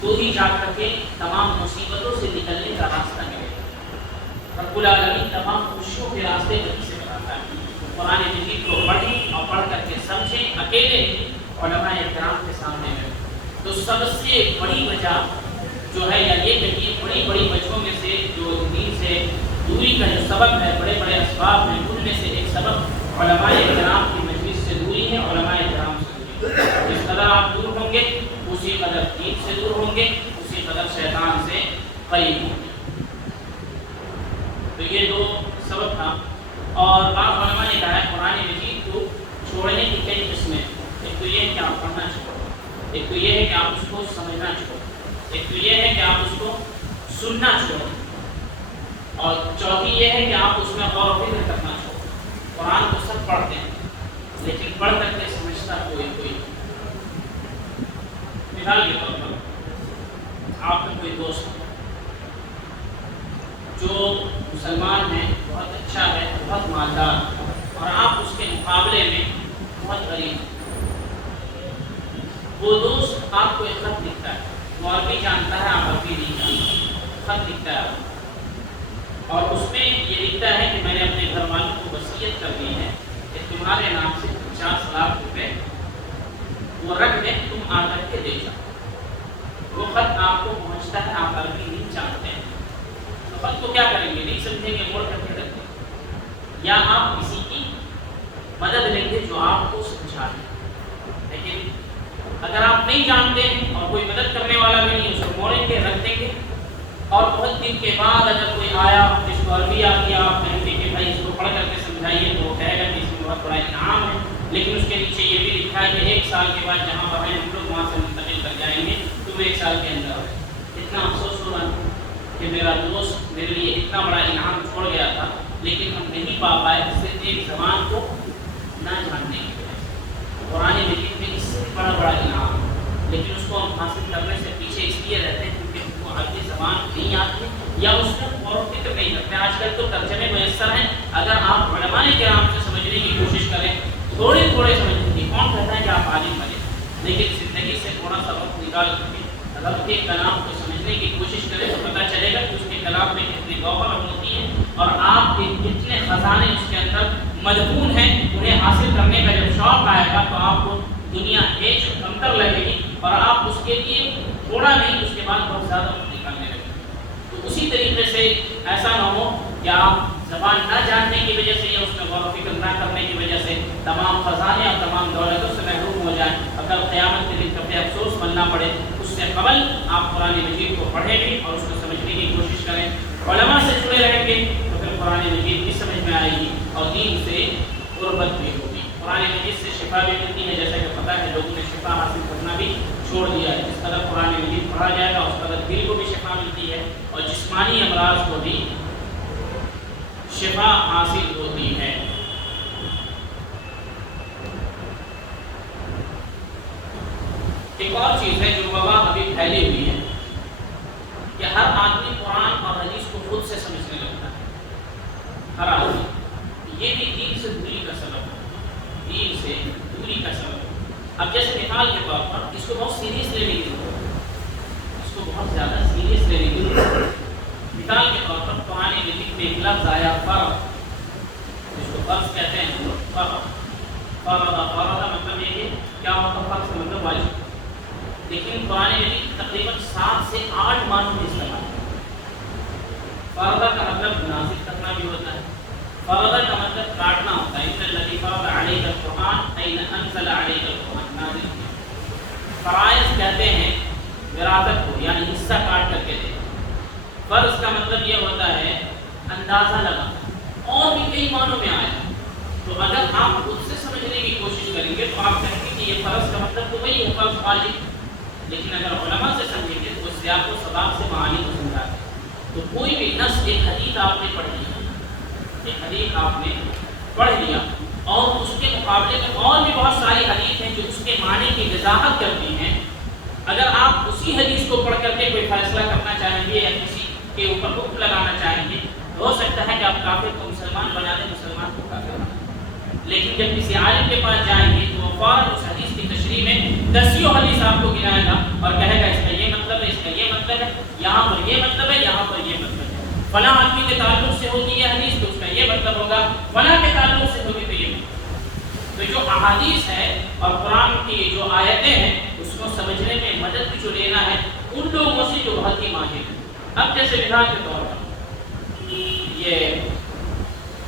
تو ہی جا کر کے تمام مصیبتوں سے نکلنے کا راستہ ملے گا۔ رب العالمین تمام خوشیوں کے راستے وہیں سے بتاتا ہے۔ قرآن مجید کو پڑھیں اور پڑھ کر کے سمجھیں، اکیلے علماء کرام کے سامنے میں۔ تو سب سے بڑی وجہ جو ہے، یا یہ کہیے بڑی بڑی وجہوں میں سے جو دین سے دوری کا جو سبب ہے، بڑے بڑے اسباب ہیں، ان میں سے ایک سبب علماء کرام کی مجلس سے دوری ہے، علماء کرام سے دوری۔ جس قدر آپ دور ہوں گے اسی قدر دین سے دور ہوں گے، اسی قدر شیطان سے قریب ہوں گے۔ تو یہ 2 سبب تھا، اور بعض علماء نے کہا ہے قرآن مجید کو چھوڑنے کی کئی قسمیں، ایک تو یہ ہے کہ آپ پڑھنا چھوڑیں، ایک تو یہ ہے کہ آپ اس کو سمجھنا چھوڑیں، ایک تو یہ ہے کہ آپ اس کو سننا چھوڑیں، اور چوتھی یہ ہے کہ آپ اس میں غور و فکر کرنا چھوڑیں۔ قرآن کو سب پڑھتے ہیں لیکن پڑھ کر کے سمجھتا کوئی مثال کے طور پر آپ کا کوئی دوست جو مسلمان ہے بہت اچھا ہے، بہت مالدار، اور آپ اس کے مقابلے میں بہت غریب ہیں، وہ دوست آپ کو ایک خط لکھتا ہے، وہ عربی جانتا ہے، آپ عربی نہیں جانتے، خط لکھتا ہے آپ، اور اس میں یہ لکھتا ہے کہ میں نے اپنے گھر والوں کو وصیت کر دی ہے کہ تمہارے نام سے 50 لاکھ روپے وہ رکھ دیں، تم آ کر کے دے جاؤ۔ وہ خط آپ کو پہنچتا ہے، آپ عربی نہیں جانتے ہیں، تو خط کو کیا کریں گے؟ نہیں سمجھیں گے، موڑ کر کے رکھ دیں گے، یا آپ کسی کی مدد لیں گے جو آپ کو سمجھا دے۔ لیکن اگر آپ نہیں جانتے ہیں اور کوئی مدد کرنے والا بھی نہیں، اس کو موڑیں گے، رکھ دیں گے، اور بہت دن کے بعد اگر کوئی آیا جس کو عربی آتی ہے، آپ کہیں گے کہ بھائی اس کو پڑھ کر کے سمجھائیے، تو وہ کہے گا کہ اس میں بہت بڑا انعام ہے، لیکن اس کے نیچے یہ بھی لکھا ہے کہ 1 سال کے بعد جہاں پر ہیں ہم لوگ وہاں سے منتقل کر جائیں گے، تم 1 سال کے اندر آئے۔ اتنا افسوس ہو رہا کہ میرا دوست میرے لیے اتنا بڑا انعام چھوڑ گیا تھا، لیکن ہم نہیں پا پائے، صرف ایک زبان کو نہ جاننے کی وجہ سے۔ قرآن مجید میں اس سے بڑا انعام، لیکن اس کو ہم حاصل کرنے سے پیچھے اس لیے رہتے ہیں کیونکہ ہم کو عربی زبان نہیں آتی یا اس میں غور و فکر نہیں کرتے۔ آج کل تو ترجمے میسر ہیں، اگر آپ علماء کرام سے سمجھنے کی کوشش کریں، تھوڑے سمجھنے کی، کون کہتا ہے کہ آپ عالم بنے، لیکن زندگی سے تھوڑا سا وقت نکال کے رب کے کلام کو سمجھنے کی کوشش کریں تو پتہ چلے گا کہ اس کے کلام میں کتنی گوہر ہوتی ہے اور آپ کے کتنے خزانے اس کے اندر مدفون ہیں۔ انہیں حاصل کرنے کا جب شوق آئے گا تو آپ کو دنیا ہیچ کمتر لگے گی اور آپ اس کے لیے تھوڑا نہیں، اس کے بعد بہت زیادہ وقت نکالنے لگے گے۔ تو اسی طریقے سے ایسا نہ ہو کہ آپ زبان نہ جاننے کی وجہ سے یا اس میں غور و فکر نہ کرنے کی وجہ سے تمام خزانے اور تمام دولتوں سے محروم ہو جائیں، اگر قیامت کے دن کبھی افسوس بننا پڑے۔ اس سے قبل آپ قرآن مجید کو پڑھیں بھی اور اس کو سمجھنے کی کوشش کریں، علماء سے جڑے رہیں گے تو پھر قرآن مجید بھی سمجھ میں آئے گی اور دین سے قربت بھی ہوگی۔ قرآن مجید سے شفا بھی ملتی ہے، جیسا کہ پتہ ہے لوگوں نے شفا حاصل کرنا بھی چھوڑ دیا ہے۔ جس قدر قرآن مجید پڑھا جائے گا اس قدر دل کو بھی شفا ملتی ہے اور جسمانی امراض کو بھی شفا حاصل ہوتی ہے۔ ایک اور چیز ہے جو وبا ابھی پھیلی ہوئی ہے کہ ہر آدمی قرآن اور حدیث کو خود سے سمجھنے لگتا ہے، ہر آدمی، یہ بھی دین سے دوری کا سبب ہے، دین سے دوری کا سبب ہے۔ اب جیسے مثال کے طور پر اس کو بہت سیریس لینے کی ضرورت ہے، اس کو بہت زیادہ سیریس لینے کی ضرورت ہے۔ مثال کے طور پر قرآن مجید میں ایک لفظ آیا فرض، جس کو فرض کہتے ہیں ہم لوگ، فرض مطلب یہ ہے کیا ہوتا ہے؟ فرض کا مطلب واجب، لیکن قرآن مجید تقریباً 7 سے 8 معنوں میں استعمال ہے۔ فرض کا مطلب نازل کرنا بھی ہوتا ہے، فرض کا مطلب کاٹنا ہوتا ہے، ان الذی فرض علیک القرآن این انزل علیک القرآن، نازل کیا۔ فرائض کہتے ہیں وراثت کو، یعنی حصہ کاٹ کر کے دے۔ فرض کا مطلب یہ ہوتا ہے اندازہ لگانا، اور بھی کئی معنوں میں آیا ہے۔ تو اگر آپ خود سے سمجھنے کی کوشش کریں گے تو آپ کہیں گے کہ یہ فرض کا مطلب تو وہی ہے، فرض واجب، لیکن اگر علماء سے سمجھیں گے تو سیاق و سباق سے معانی کو سمجھا ہے۔ تو کوئی بھی نص، ایک حدیث آپ نے پڑھ لیا، ایک حدیث آپ نے پڑھ لیا اور اس کے مقابلے میں اور بھی بہت ساری حدیث ہیں جو اس کے معنی کی وضاحت کرتی ہیں، اگر آپ اسی حدیث کو پڑھ کر کے کوئی فیصلہ کرنا چاہیں گے یا کسی کے اوپر حکم لگانا چاہیں گے تو ہو سکتا ہے کہ آپ کافر کو مسلمان بنا دیں، مسلمان کو کافر بنا دیں، لیکن جب کسی عالم کے پاس جائیں گے تو وہ فوراً اس حدیث کی تشریح میں 10 حدیث آپ کو گنائے گا اور کہے گا اس کا یہ مطلب ہے، اس کا یہ مطلب ہے، یہاں پر یہ مطلب ہے، یہاں پر یہ مطلب ہے، فلاں آدمی کے تعلق سے ہوگی یہ حدیث تو اس کا یہ مطلب ہوگا، فلاں کے تعلق سے ہوگی تو یہ مطلب۔ تو جو احادیث ہے اور قرآن کی جو آیتیں ہیں اس کو سمجھنے میں مدد جو لینا ہے ان لوگوں سے جو بہت ہی ماہر ہیں۔ اب جیسے مثال کے طور پر یہ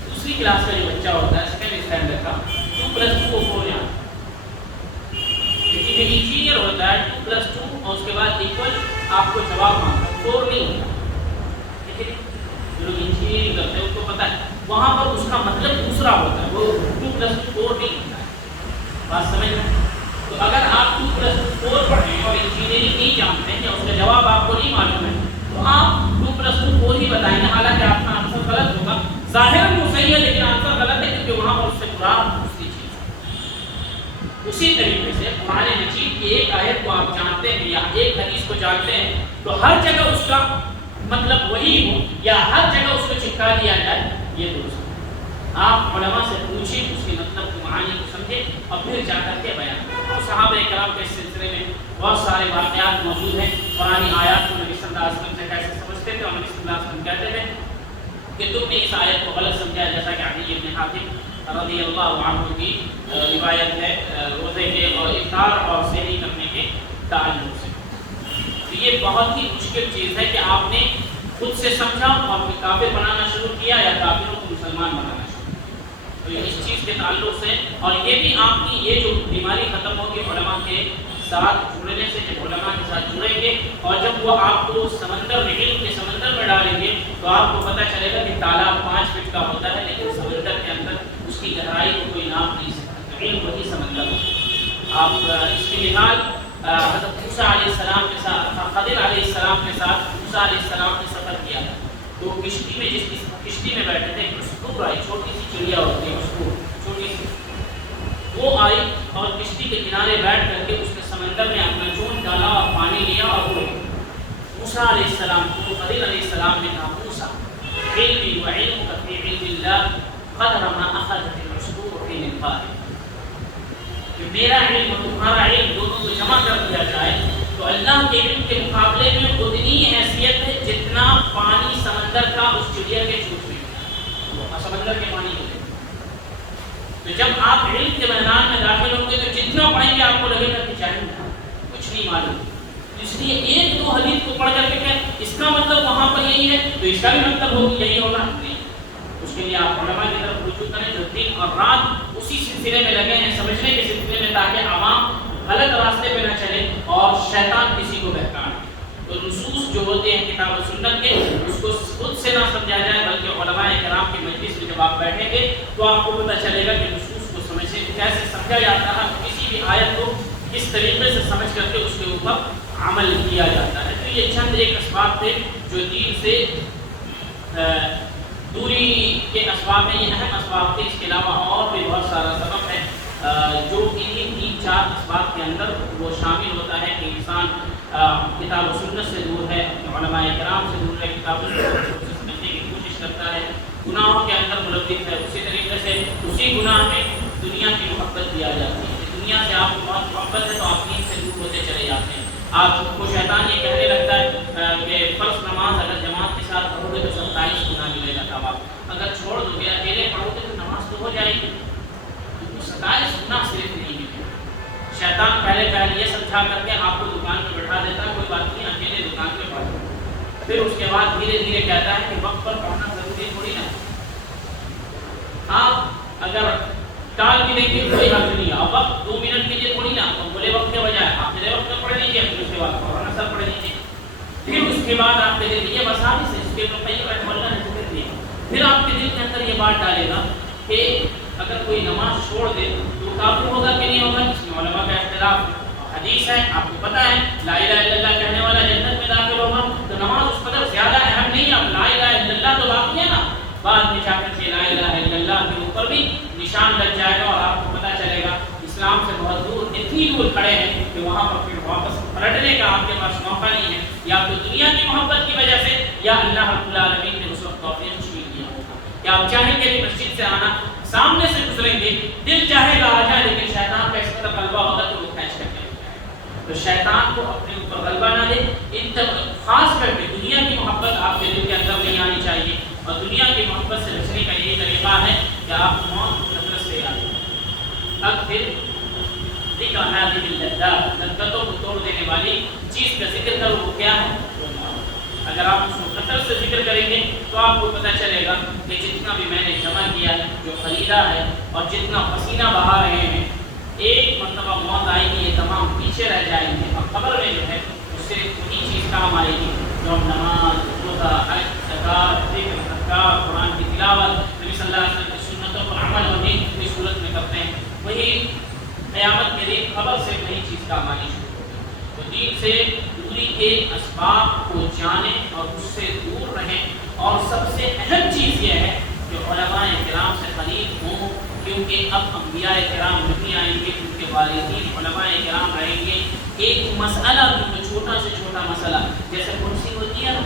دوسری کلاس کا جو بچہ ہوتا ہے، سیکنڈ اسٹینڈرڈ کا، 2+2 کو 4 یہاں، لیکن جو انجینئر ہوتا ہے 2+2 اور اس کے بعد ایکول آپ کو جواب مانگتا ہے، 4 نہیں ہوتا، لیکن جو لوگ انجینئرنگ کرتے ہیں ان کو پتہ ہے وہاں پر اس کا مطلب دوسرا ہوتا ہے، وہ 2+2 4 نہیں ہوتا ہے، بات سمجھ رہے ہیں؟ تو اگر آپ 2+2 4 پڑھیں اور انجینئرنگ نہیں جانتے ہیں یا اس کا جواب آپ کو نہیں معلوم ہے تو آپ 2+2 4 ہی بتائیں گے، حالانکہ آپ کا آنسر غلط ہوگا، ظاہر وہ صحیح ہے لیکن آنسر غلط ہے کیونکہ وہاں پر اس سے مراد دوسری چیز ہے۔ اسی طریقے سے قرآن مجید کی ایک آیت کو آپ جانتے ہیں یا ایک حدیث کو جانتے ہیں تو ہر جگہ اس کا مطلب وہی ہو یا ہر جگہ اس کو چپکا دیا جائے، یہ درست ہے۔ آپ علماء سے پوچھیں، اس کے مطلب کو معانی کو سمجھیں اور پھر جا کر کے بیان کریں۔ اور صحابہ کرام کے سلسلے میں بہت سارے واقعات موجود ہیں، قرآنی آیات کو نبی صلی اللہ علیہ وسلم سے کیسے سمجھتے تھے، اور نبی صلی اللہ علیہ وسلم کہتے تھے کہ تم نے اس آیت کو غلط سمجھا، جیسا کہ عدی بن حاتم رضی اللہ عنہ کی روایت ہے روزے کے اور افطار اور سحری کرنے کے تعلق سے۔ تو یہ بہت ہی مشکل چیز ہے کہ آپ نے خود سے سمجھا اور کافر بنانا شروع کیا یا کافروں کو مسلمان بنانا شروع کیا۔ تو اس چیز کے تعلق سے، اور یہ بھی آپ کی یہ جو بیماری ختم ہوگی علماء کے ساتھ جڑنے سے، جب علماء کے ساتھ جڑیں گے اور جب وہ آپ کو سمندر میں، علم کے سمندر میں ڈالیں گے تو آپ کو پتہ چلے گا کہ تالاب 5 فٹ کا ہوتا ہے لیکن سمندر کے اندر اس کی گہرائی کو کوئی ناپ نہیں سکتا، علم وہی سمندر ہے۔ آپ اس کی مثال حضرت موسیٰ علیہ السلام کے ساتھ، خضر علیہ السلام کے ساتھ موسیٰ علیہ السلام نے سفر کیا تھا، تو کشتی میں جس کشتی میں بیٹھے تھے ایک مسکور آئی، چھوٹی سی چڑیا ہوتی ہے مسکور، چھوٹی سی، وہ آئی اور کشتی کے کنارے بیٹھ کر کے اس نے سمندر میں اپنا چونچ ڈالا اور پانی لیا اور وہ موسیٰ علیہ السلام کو خضر علیہ السلام نے کہا موسیٰ علمی و علمک فی علم اللہ قدر ما اخذت العصفور فی منقارها، کہ میرا علم اور تمہارا علم دونوں کو جمع کر دیا جائے تو اللہ کے علم کے مقابلے میں اتنی حیثیت ہے جتنا پانی سمندر کا اس چڑیا کے چونچ میں ہے، سمندر کے پانی ہوتے۔ تو جب آپ علم کے میدان میں داخل ہوں گے تو جتنا پڑھیں گے آپ کو لگے گا کہ چاہیے کچھ نہیں معلوم، اس لیے ایک دو حدیث کو پڑھ کر کے کہ اس کا مطلب وہاں پر یہی ہے تو اس کا بھی مطلب ہوگی یہی ہوگا نہیں۔ اس کے لیے آپ علماء کی طرف رجوع کریں جو دن اور رات اسی سلسلے میں لگے ہیں، سمجھنے کے سلسلے میں، تاکہ عوام غلط راستے پہ نہ چلے اور شیطان کسی کو بہکائے۔ تو نصوص جو ہوتے ہیں کتاب و سنت کے، اس کو خود سے نہ سمجھا جائے بلکہ علماء کرام کی مجلس میں جب آپ بیٹھیں گے تو آپ کو پتہ چلے گا کہ نصوص کو سمجھنے کیسے سمجھا جاتا ہے، کسی بھی آیت کو کس طریقے سے سمجھ کر کے اس کے اوپر عمل کیا جاتا ہے۔ تو یہ چند ایک اسباب تھے جو دین سے دوری کے اسباب ہیں، یہ اہم اسباب تھے۔ اس کے علاوہ اور بھی بہت سارا سبب ہے جو انہیں 3-4 اسباب کے اندر وہ شامل ہوتا ہے کہ انسان کتاب و سنت سے دور ہے، علماء کرام سے دور ہے، کتاب و سنت سے سمجھنے کی کوشش کرتا ہے، گناہوں کے اندر ملوث ہے، اسی طریقے سے اسی گناہ میں دنیا کی محبت بھی آ جاتی ہے۔ دنیا سے آپ کو بہت محبت ہے تو آپ دین سے دور ہوتے چلے جاتے ہیں۔ آپ کو شیطان یہ کہنے لگتا ہے کہ فرض نماز اگر جماعت کے ساتھ پڑھو گے تو 27 گناہ ملے گا ثواب، اگر چھوڑ دو گے اکیلے پڑھو گے تو نماز تو ہو جائے گی، 27 گناہ صرف نہیں ملے۔ شیطان پہلے یہ سمجھا کر کے آپ کو دکان پہ بٹھا دیتا ہے، کوئی بات نہیں اکیلے دکان پہ پڑھو، پھر اس کے بعد دھیرے دھیرے کہتا ہے کہ وقت پر پڑھنا ضروری تھوڑی نا، آپ اگر ٹال بھی دیں گے کوئی حرج نہیں، اب وقت 2 منٹ کے لیے تھوڑی نا، بولے وقت کے بجائے آپ میرے وقت میں پڑھ لیجیے، پھر اس کے بعد فوراً اثر پڑھ لیجیے، پھر اس کے بعد آپ کے دل یہ مسائل سے اس کے مولانا نے ذکر دیا، پھر آپ کے دل کے اندر یہ بات ڈالے گا کہ اگر کوئی نماز چھوڑ دے تو کافر ہوگا کہ نہیں ہوگا۔ اس میں علماء کا اختلاف، حدیث ہے آپ کو پتہ ہے لا الہ الا اللہ کہنے والا جنت میں داخل ہوگا، تو نماز اس قدر زیادہ اہم نہیں ہے، اب لا الہ الا اللہ تو باقی ہے نا، بعد میں جا کر کے لا الہ الا اللہ کے اوپر بھی نشان لگ جائے گا اور آپ کو پتہ چلے گا اسلام سے بہت دور، اتنی دور کھڑے ہیں کہ وہاں پر پھر واپس پلٹنے کا آپ کے پاس موقع نہیں ہے، یا تو دنیا کی محبت کی وجہ سے یا اللہ رب العالمین نے اس وقت توفیق نصیب کیا ہوگا کہ آپ چاہیں گے بھی مسجد سے آنا، سامنے سے گزریں گے، دل چاہے گا آ جائے لیکن شیطان کا اس طرح غلبہ ہوگا تو وہ کھینچ کر کے، تو شیطان کو اپنے اوپر غلبہ نہ دے، خاص کر کے دنیا کی محبت آپ کے دل کے اندر نہیں آنی چاہیے، اور دنیا کی محبت سے بچنے کا یہی طریقہ ہے کہ آپ موت کو نفرت سے یاد کریں۔ اب پھر ذکر هذه اللذات، لذتوں کو توڑ دینے والی چیز کا ذکر کرو، وہ کیا ہے؟ اگر آپ اس کو کثرت سے ذکر کریں گے تو آپ کو پتہ چلے گا کہ جتنا بھی میں نے جمع کیا ہے، جو خریدا ہے اور جتنا پسینہ بہا رہے ہیں، ایک مرتبہ موت آئے گی یہ تمام پیچھے رہ جائیں گے، اور قبر میں جو ہے اس سے وہی چیز کام آئے گی جو ہم نماز، روزہ، حج، زکوٰۃ، ذکر، اذکار، قرآن کی تلاوت، نبی صلی اللہ علیہ وسلم کی سنتوں پر عمل اور دین کی صورت میں کرتے ہیں، وہی قیامت کے دن خبر سے وہی چیز کام آنی شروع ہوگی۔ تو دین سے دوری کے اسباب کو جانیں اور اس سے دور رہیں، اور سب سے اہم چیز یہ ہے کہ علماء کرام سے قریب ہوں، کیونکہ اب انبیاء کرام نہیں آئیں گے، ان کے والدین علماء کرام رہیں گے۔ ایک مسئلہ بھی، چھوٹا سے چھوٹا مسئلہ جیسے کرسی ہوتی ہے نا،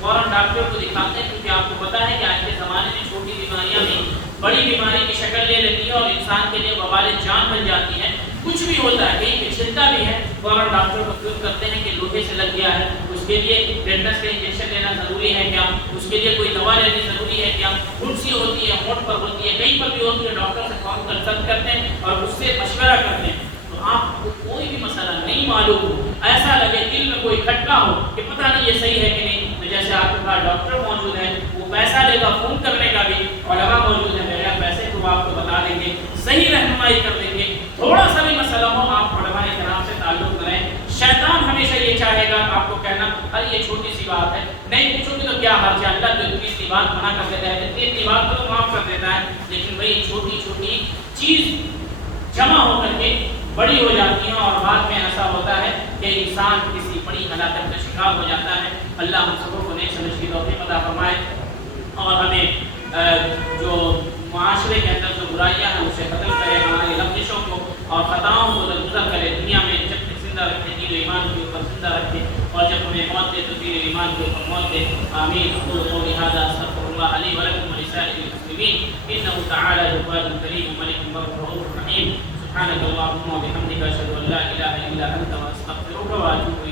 فوراً ڈاکٹر کو دکھاتے ہیں، کیونکہ آپ کو پتہ ہے کہ آج کے زمانے میں چھوٹی بیماریاں بھی بڑی بیماری کی شکل لے لیتی ہیں اور انسان کے لیے وبال جان بن جاتی ہیں۔ کچھ بھی ہوتا ہے، کہیں پچھلتا بھی ہے، فوراً ڈاکٹر کو فکر کرتے ہیں کہ لوہے سے لگ گیا ہے، اس کے لیے ٹیٹنس کا انجیکشن لینا ضروری ہے کیا، اس کے لیے کوئی دوا لینی ضروری ہے کیا، گھنسی ہوتی ہے، ہونٹ پر ہوتی ہے، کہیں پر بھی ہوتی ہے، ڈاکٹر سے فون کنسلٹ کرتے ہیں اور اس سے مشورہ کرتے ہیں۔ تو آپ کو کوئی بھی مسئلہ نہیں معلوم ہو، ایسا لگے دل میں کوئی کھٹکا ہو کہ پتہ نہیں یہ صحیح ہے کہ نہیں، تو جیسے آپ کے پاس ڈاکٹر موجود ہے، وہ پیسہ لے گا، فون کرنے کا بھی علماء موجود ہے، میرے پیسے کو آپ کو بتا دیں گے، صحیح رہنمائی کر دیں گے۔ تھوڑا سا بھی مسئلہ ہو آپ علماء کرام سے تعلق کریں۔ شیطان ہمیشہ یہ چاہے گا آپ کو کہنا ارے یہ چھوٹی سی بات ہے، نہیں پوچھو گے تو کیا حرج ہے، اللہ تو اتنی سی بات منع کر دیتا ہے، اتنی بات تو معاف کر دیتا ہے، لیکن وہی چھوٹی چھوٹی چیز جمع ہو کر کے بڑی ہو جاتی ہیں اور بعد میں ایسا ہوتا ہے کہ انسان کسی بڑی ہلاکت کا شکار ہو جاتا ہے۔ اللہ ہم سبوں کو نیک سمجھ کی توفیق عطا فرمائے اور ہمیں جو معاشرے کے اندر جو برائیاں ہیں اسے ختم کرے، ہماری لفظوں کو اور خطاؤں کو درگزر کرے، دنیا میں جب تک زندہ رکھے دین و ایمان کے اوپر زندہ رکھے، اور جب ہمیں موت دے تو دین و ایمان کے اوپر موت دے۔ آمین۔ اقول قولی ھذا استغفر اللہ لی ولکم ولسائر المسلمین انہ تعالی جواد کریم ملک بر رؤوف رحیم۔ سبحانک اللہم وبحمدک اشہد ان لا الہ الا انت واستغفرک واتوب